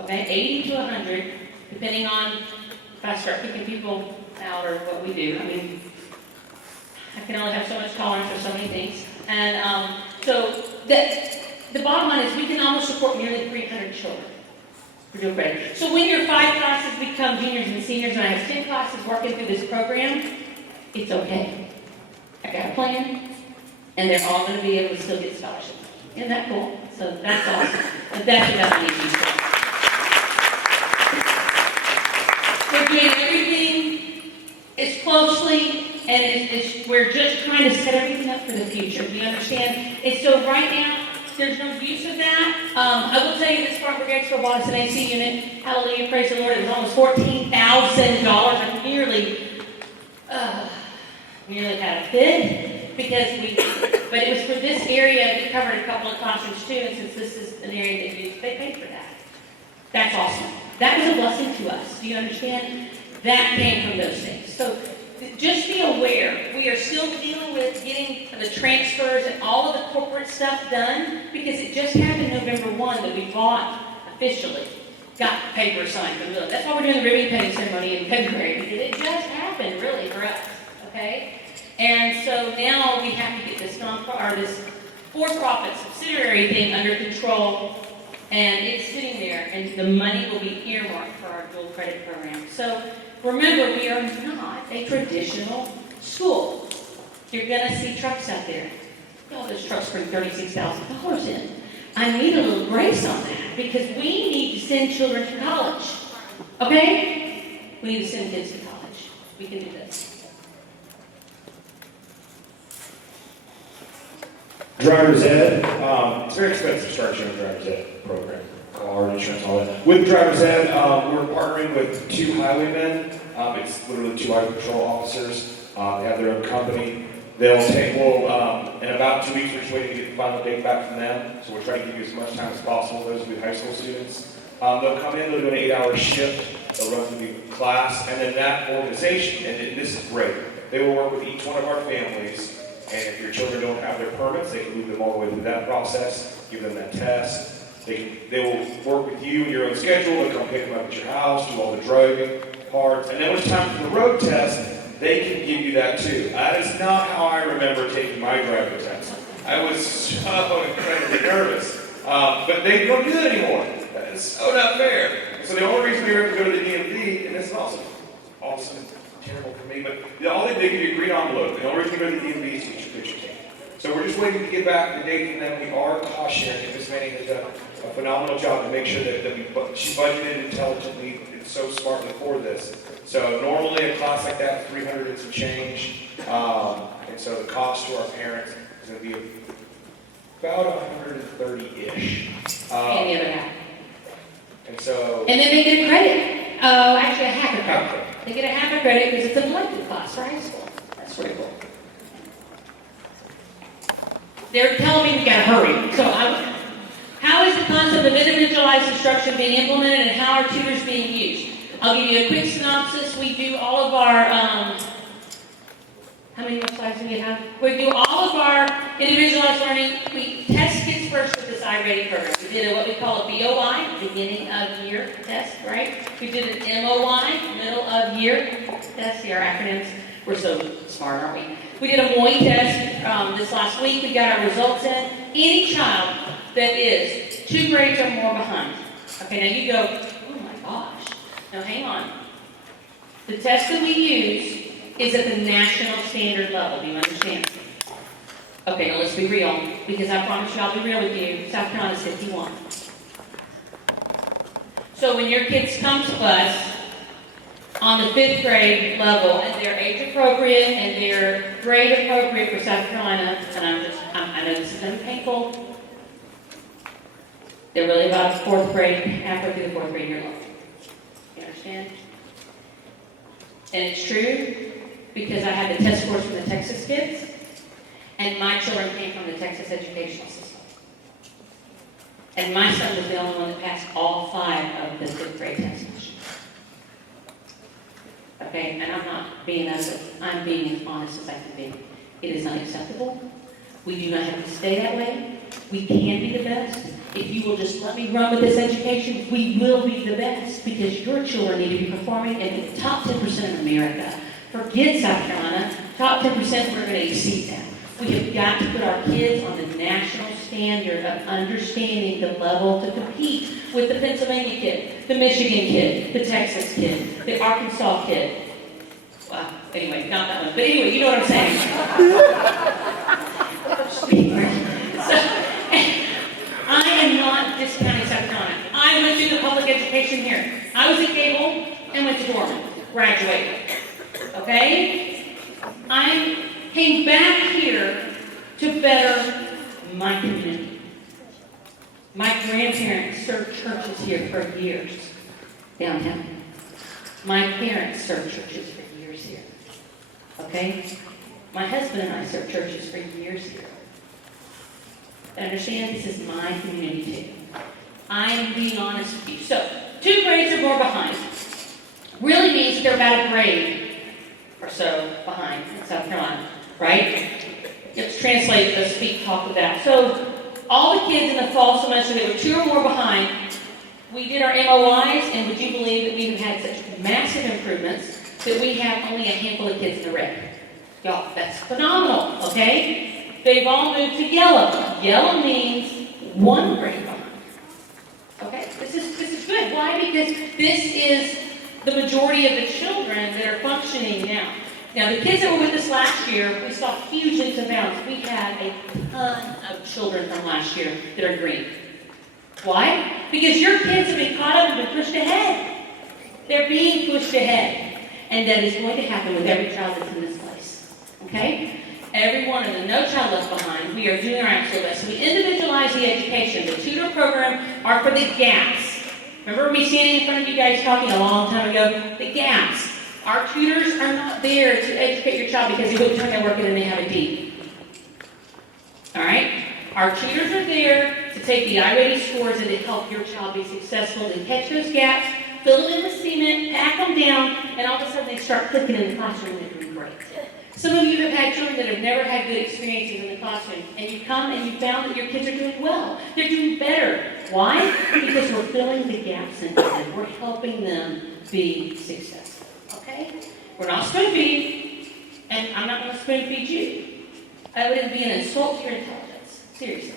Okay, 80 to 100, depending on if I start picking people out or what we do. I mean, I can only have so much tolerance for so many things. And so the bottom line is we can almost support nearly 300 children. We're doing great. So when your 5 classes become juniors and seniors, and I have 10 classes working through this program, it's okay. I got a plan, and they're all going to be able to still get scholarships. Isn't that cool? So that's awesome. But that's what that needs to be. We're doing everything as closely, and we're just trying to set everything up for the future. Do you understand? And so right now, there's no use of that. I will tell you this, Spartanburg Expo bought us an AC unit. Hallelujah, praise the Lord. It was almost $14,000. I nearly had a fit but it was for this area. It covered a couple of classrooms too, and since this is an area that they paid for that. That's awesome. That was a blessing to us. Do you understand? That came from those things. So just be aware, we are still dealing with getting the transfers and all of the corporate stuff done, because it just happened November 1 that we bought officially, got paper signed from them. That's why we're doing the ribbon cutting ceremony in February, because it just happened really for us, okay? And so now we have to get this this for-profit subsidiary thing under control, and it's sitting there, and the money will be earmarked for our dual credit program. So remember, we are not a traditional school. You're going to see trucks out there. Oh, those trucks bring $36,000 in. I need a little grace on that, because we need to send children to college. Okay? We need to send kids to college. We can do this. Driver's ed, it's very expensive to start your own driver's ed program. Car, insurance, all that. With driver's ed, we're partnering with 2 highwaymen. It's literally 2 highway patrol officers. They have their own company. In about 2 weeks, we're just waiting to get the final date back from them. So we're trying to give you as much time as possible. Those will be high school students. They'll come in, they'll do an 8-hour shift. They'll run through the class. And then that organization, and this is great, they will work with each one of our families. And if your children don't have their permits, they can move them all the way through that process, give them that test. They will work with you in your own schedule. They'll come pick them up at your house, do all the driving parts. And then when it's time for the road test, they can give you that too. That is not how I remember taking my driver's test. I was so incredibly nervous. But they don't do that anymore. That is so not fair. So the only reason we have to go to the DMV, and this is awesome, terrible for me, but all they give you a green envelope. The only reason we go to the DMV is to get your picture taken. So we're just waiting to get back the date from them. We are cost sharing, and Ms. Manning has done a phenomenal job to make sure that she budgeted intelligently and so smartly for this. So normally a class like that, 300 and some change, and so the cost to our parents is going to be about 130-ish. And the other half. And so. And then they get a credit. Actually, a half a credit. They get a half a credit because it's an elective class for high school. That's pretty cool. They're telling me we gotta hurry. So how is the concept of individualized instruction being implemented, and how are tutors being used? I'll give you a quick synopsis. We do all of our, how many more slides do we have? We do all of our individualized learning. We test kids first with this iReady program. We did what we call a BOI, beginning of year test, right? We did an MOI, middle of year test. See our acronyms. We're so smart, aren't we? We did a MOI test this last week. We got our results in. Any child that is 2 grades or more behind. Okay, now you go, oh my gosh. Now hang on. The test that we use is at the national standard level. Do you understand? Okay, now let's be real, because I promise you I'll be real with you. South Carolina's 51. So when your kids come to us on the 5th grade level, and they're age appropriate and they're grade appropriate for South Carolina, and I know this is going to be painful. They're really about 4th grade, halfway through the 4th grade year level. You understand? And it's true because I had the test scores from the Texas kids, and my children came from the Texas educational system. And my son was the only one that passed all 5 of the 5th grade tests. Okay, and I'm not being I'm being as honest as I can be. It is unacceptable. We do not have to stay that way. We can be the best. If you will just let me run with this education, we will be the best because your children need to be performing in the top 10% of America. Forget South Carolina, top 10% we're going to exceed that. We have got to put our kids on the national standard of understanding the level to compete with the Pennsylvania kid, the Michigan kid, the Texas kid, the Arkansas kid. Wow, anyway, not that one. But anyway, you know what I'm saying. So, I am not discounting South Carolina. I went through the public education here. I was at Gable and went to Dorman, graduated. Okay? I came back here to better my community. My grandparents served churches here for years, downtown. My parents served churches for years here. Okay? My husband and I served churches for years here. Understand, this is my community too. I am being honest with you. So, 2 grades or more behind really means they're about a grade or so behind in South Carolina, right? Let's translate, let's speak, talk with that. So, all the kids in the fall semester that were 2 or more behind, we did our MOIs, and would you believe that we have had such massive improvements that we have only a handful of kids in the red? Y'all, that's phenomenal, okay? They've all moved to yellow. Yellow means 1 grade behind. Okay? This is good. Why? Because this is the majority of the children that are functioning now. Now, the kids that were with us last year, we saw huge leaps and bounds. We had a ton of children from last year that are green. Why? Because your kids have been caught up and been pushed ahead. They're being pushed ahead. And that is going to happen with every child that's in this place. Okay? Every one of them, no child left behind. We are doing our absolute best. So we individualize the education. The tutor program are for the gaps. Remember me standing in front of you guys talking a long time ago? The gaps. Our tutors are not there to educate your child because they go turn their work in and they have a D. All right? Our tutors are there to take the I-rating scores and to help your child be successful and catch those gaps, fill them in with cement, pack them down, and all of a sudden they start clicking in the classroom and they're doing great. Some of you have had children that have never had good experiences in the classroom, and you come and you found that your kids are doing well. They're doing better. Why? Because we're filling the gaps in them. We're helping them be successful. Okay? We're not spoon feeding, and I'm not going to spoon feed you. That would be an insult to your intelligence. Seriously.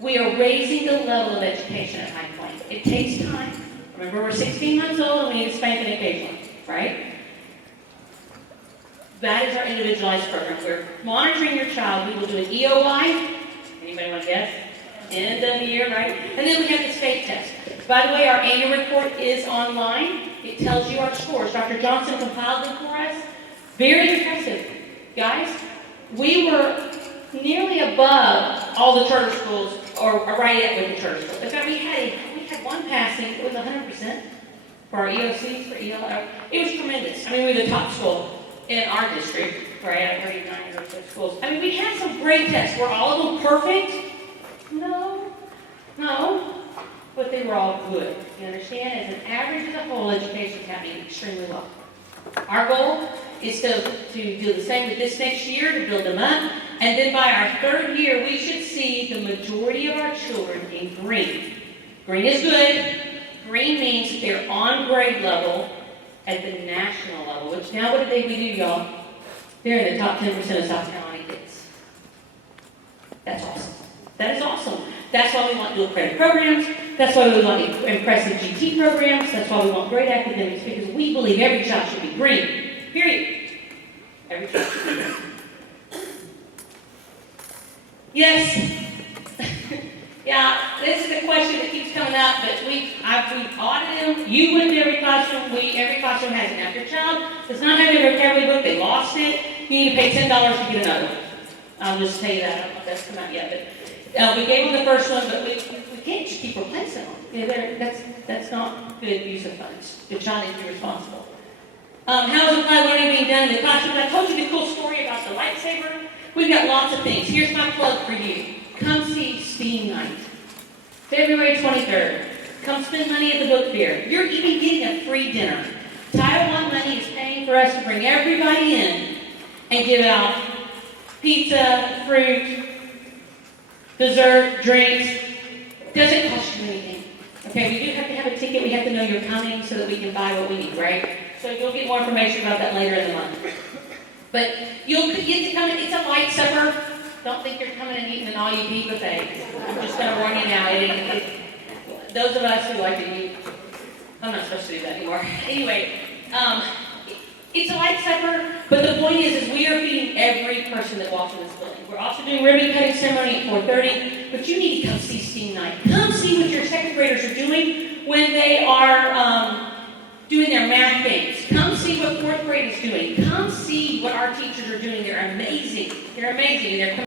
We are raising the level of education at High Point. It takes time. Remember, we're 16 months old and we need to spank it occasionally, right? That is our individualized program. We're monitoring your child. We will do an EOI. Anybody want to guess? End of the year, right? And then we have the state test. By the way, our annual report is online. It tells you our scores. Dr. Johnson compiled them for us. Very impressive. Guys, we were nearly above all the charter schools, or right at with the charter schools. In fact, we had one passing. It was 100% for our EOCs, for EL. It was tremendous. I mean, we were the top school in our district, right, out of 39 or so schools. I mean, we had some great tests. Were all of them perfect? No. But they were all good. You understand? As an average as a whole, education is happening extremely well. Our goal is to do the same with this next year, to build them up. And then by our 3rd year, we should see the majority of our children in green. Green is good. Green means that they're on grade level at the national level, which now what do we do, y'all? They're in the top 10% of South Carolina kids. That's awesome. That is awesome. That's why we want dual credit programs. That's why we want impressive GT programs. That's why we want great academics, because we believe every child should be green. Period. Every child should be green. Yes. Yeah, this is a question that keeps coming up, but we've audited them. You went to every classroom. Every classroom has it. Now, if your child does not have their vocabulary book, they lost it, you need to pay $10 to get another one. I'll just tell you that. I don't know if that's come out yet, but we gave them the first one, but we can't just keep replacing them. You know, that's not good use of funds. The child needs to be responsible. How is applied learning being done in the classroom? I told you the cool story about the lightsaber. We've got lots of things. Here's my plug for you. Come see STEAM Night, February 23rd. Come spend money at the book fair. You're even getting a free dinner. Title I money is paying for us to bring everybody in and give out pizza, fruit, dessert, drinks. Doesn't cost you anything. Okay, we do have to have a ticket. We have to know you're coming so that we can buy what we need, right? So you'll get more information about that later in the month. But you'll get to come in. It's a light supper. Don't think you're coming and eating an all-you-can-eat buffet. I'm just going to warn you now. Those of us who like to eat, I'm not supposed to do that anymore. Anyway, it's a light supper, but the point is we are feeding every person that walks in this building. We're also doing ribbon cutting ceremony at 4:30, but you need to come see STEAM Night. Come see what your second graders are doing when they are doing their math games. Come see what fourth grade is doing. Come see what our teachers are doing. They're amazing. They're amazing, and they're coming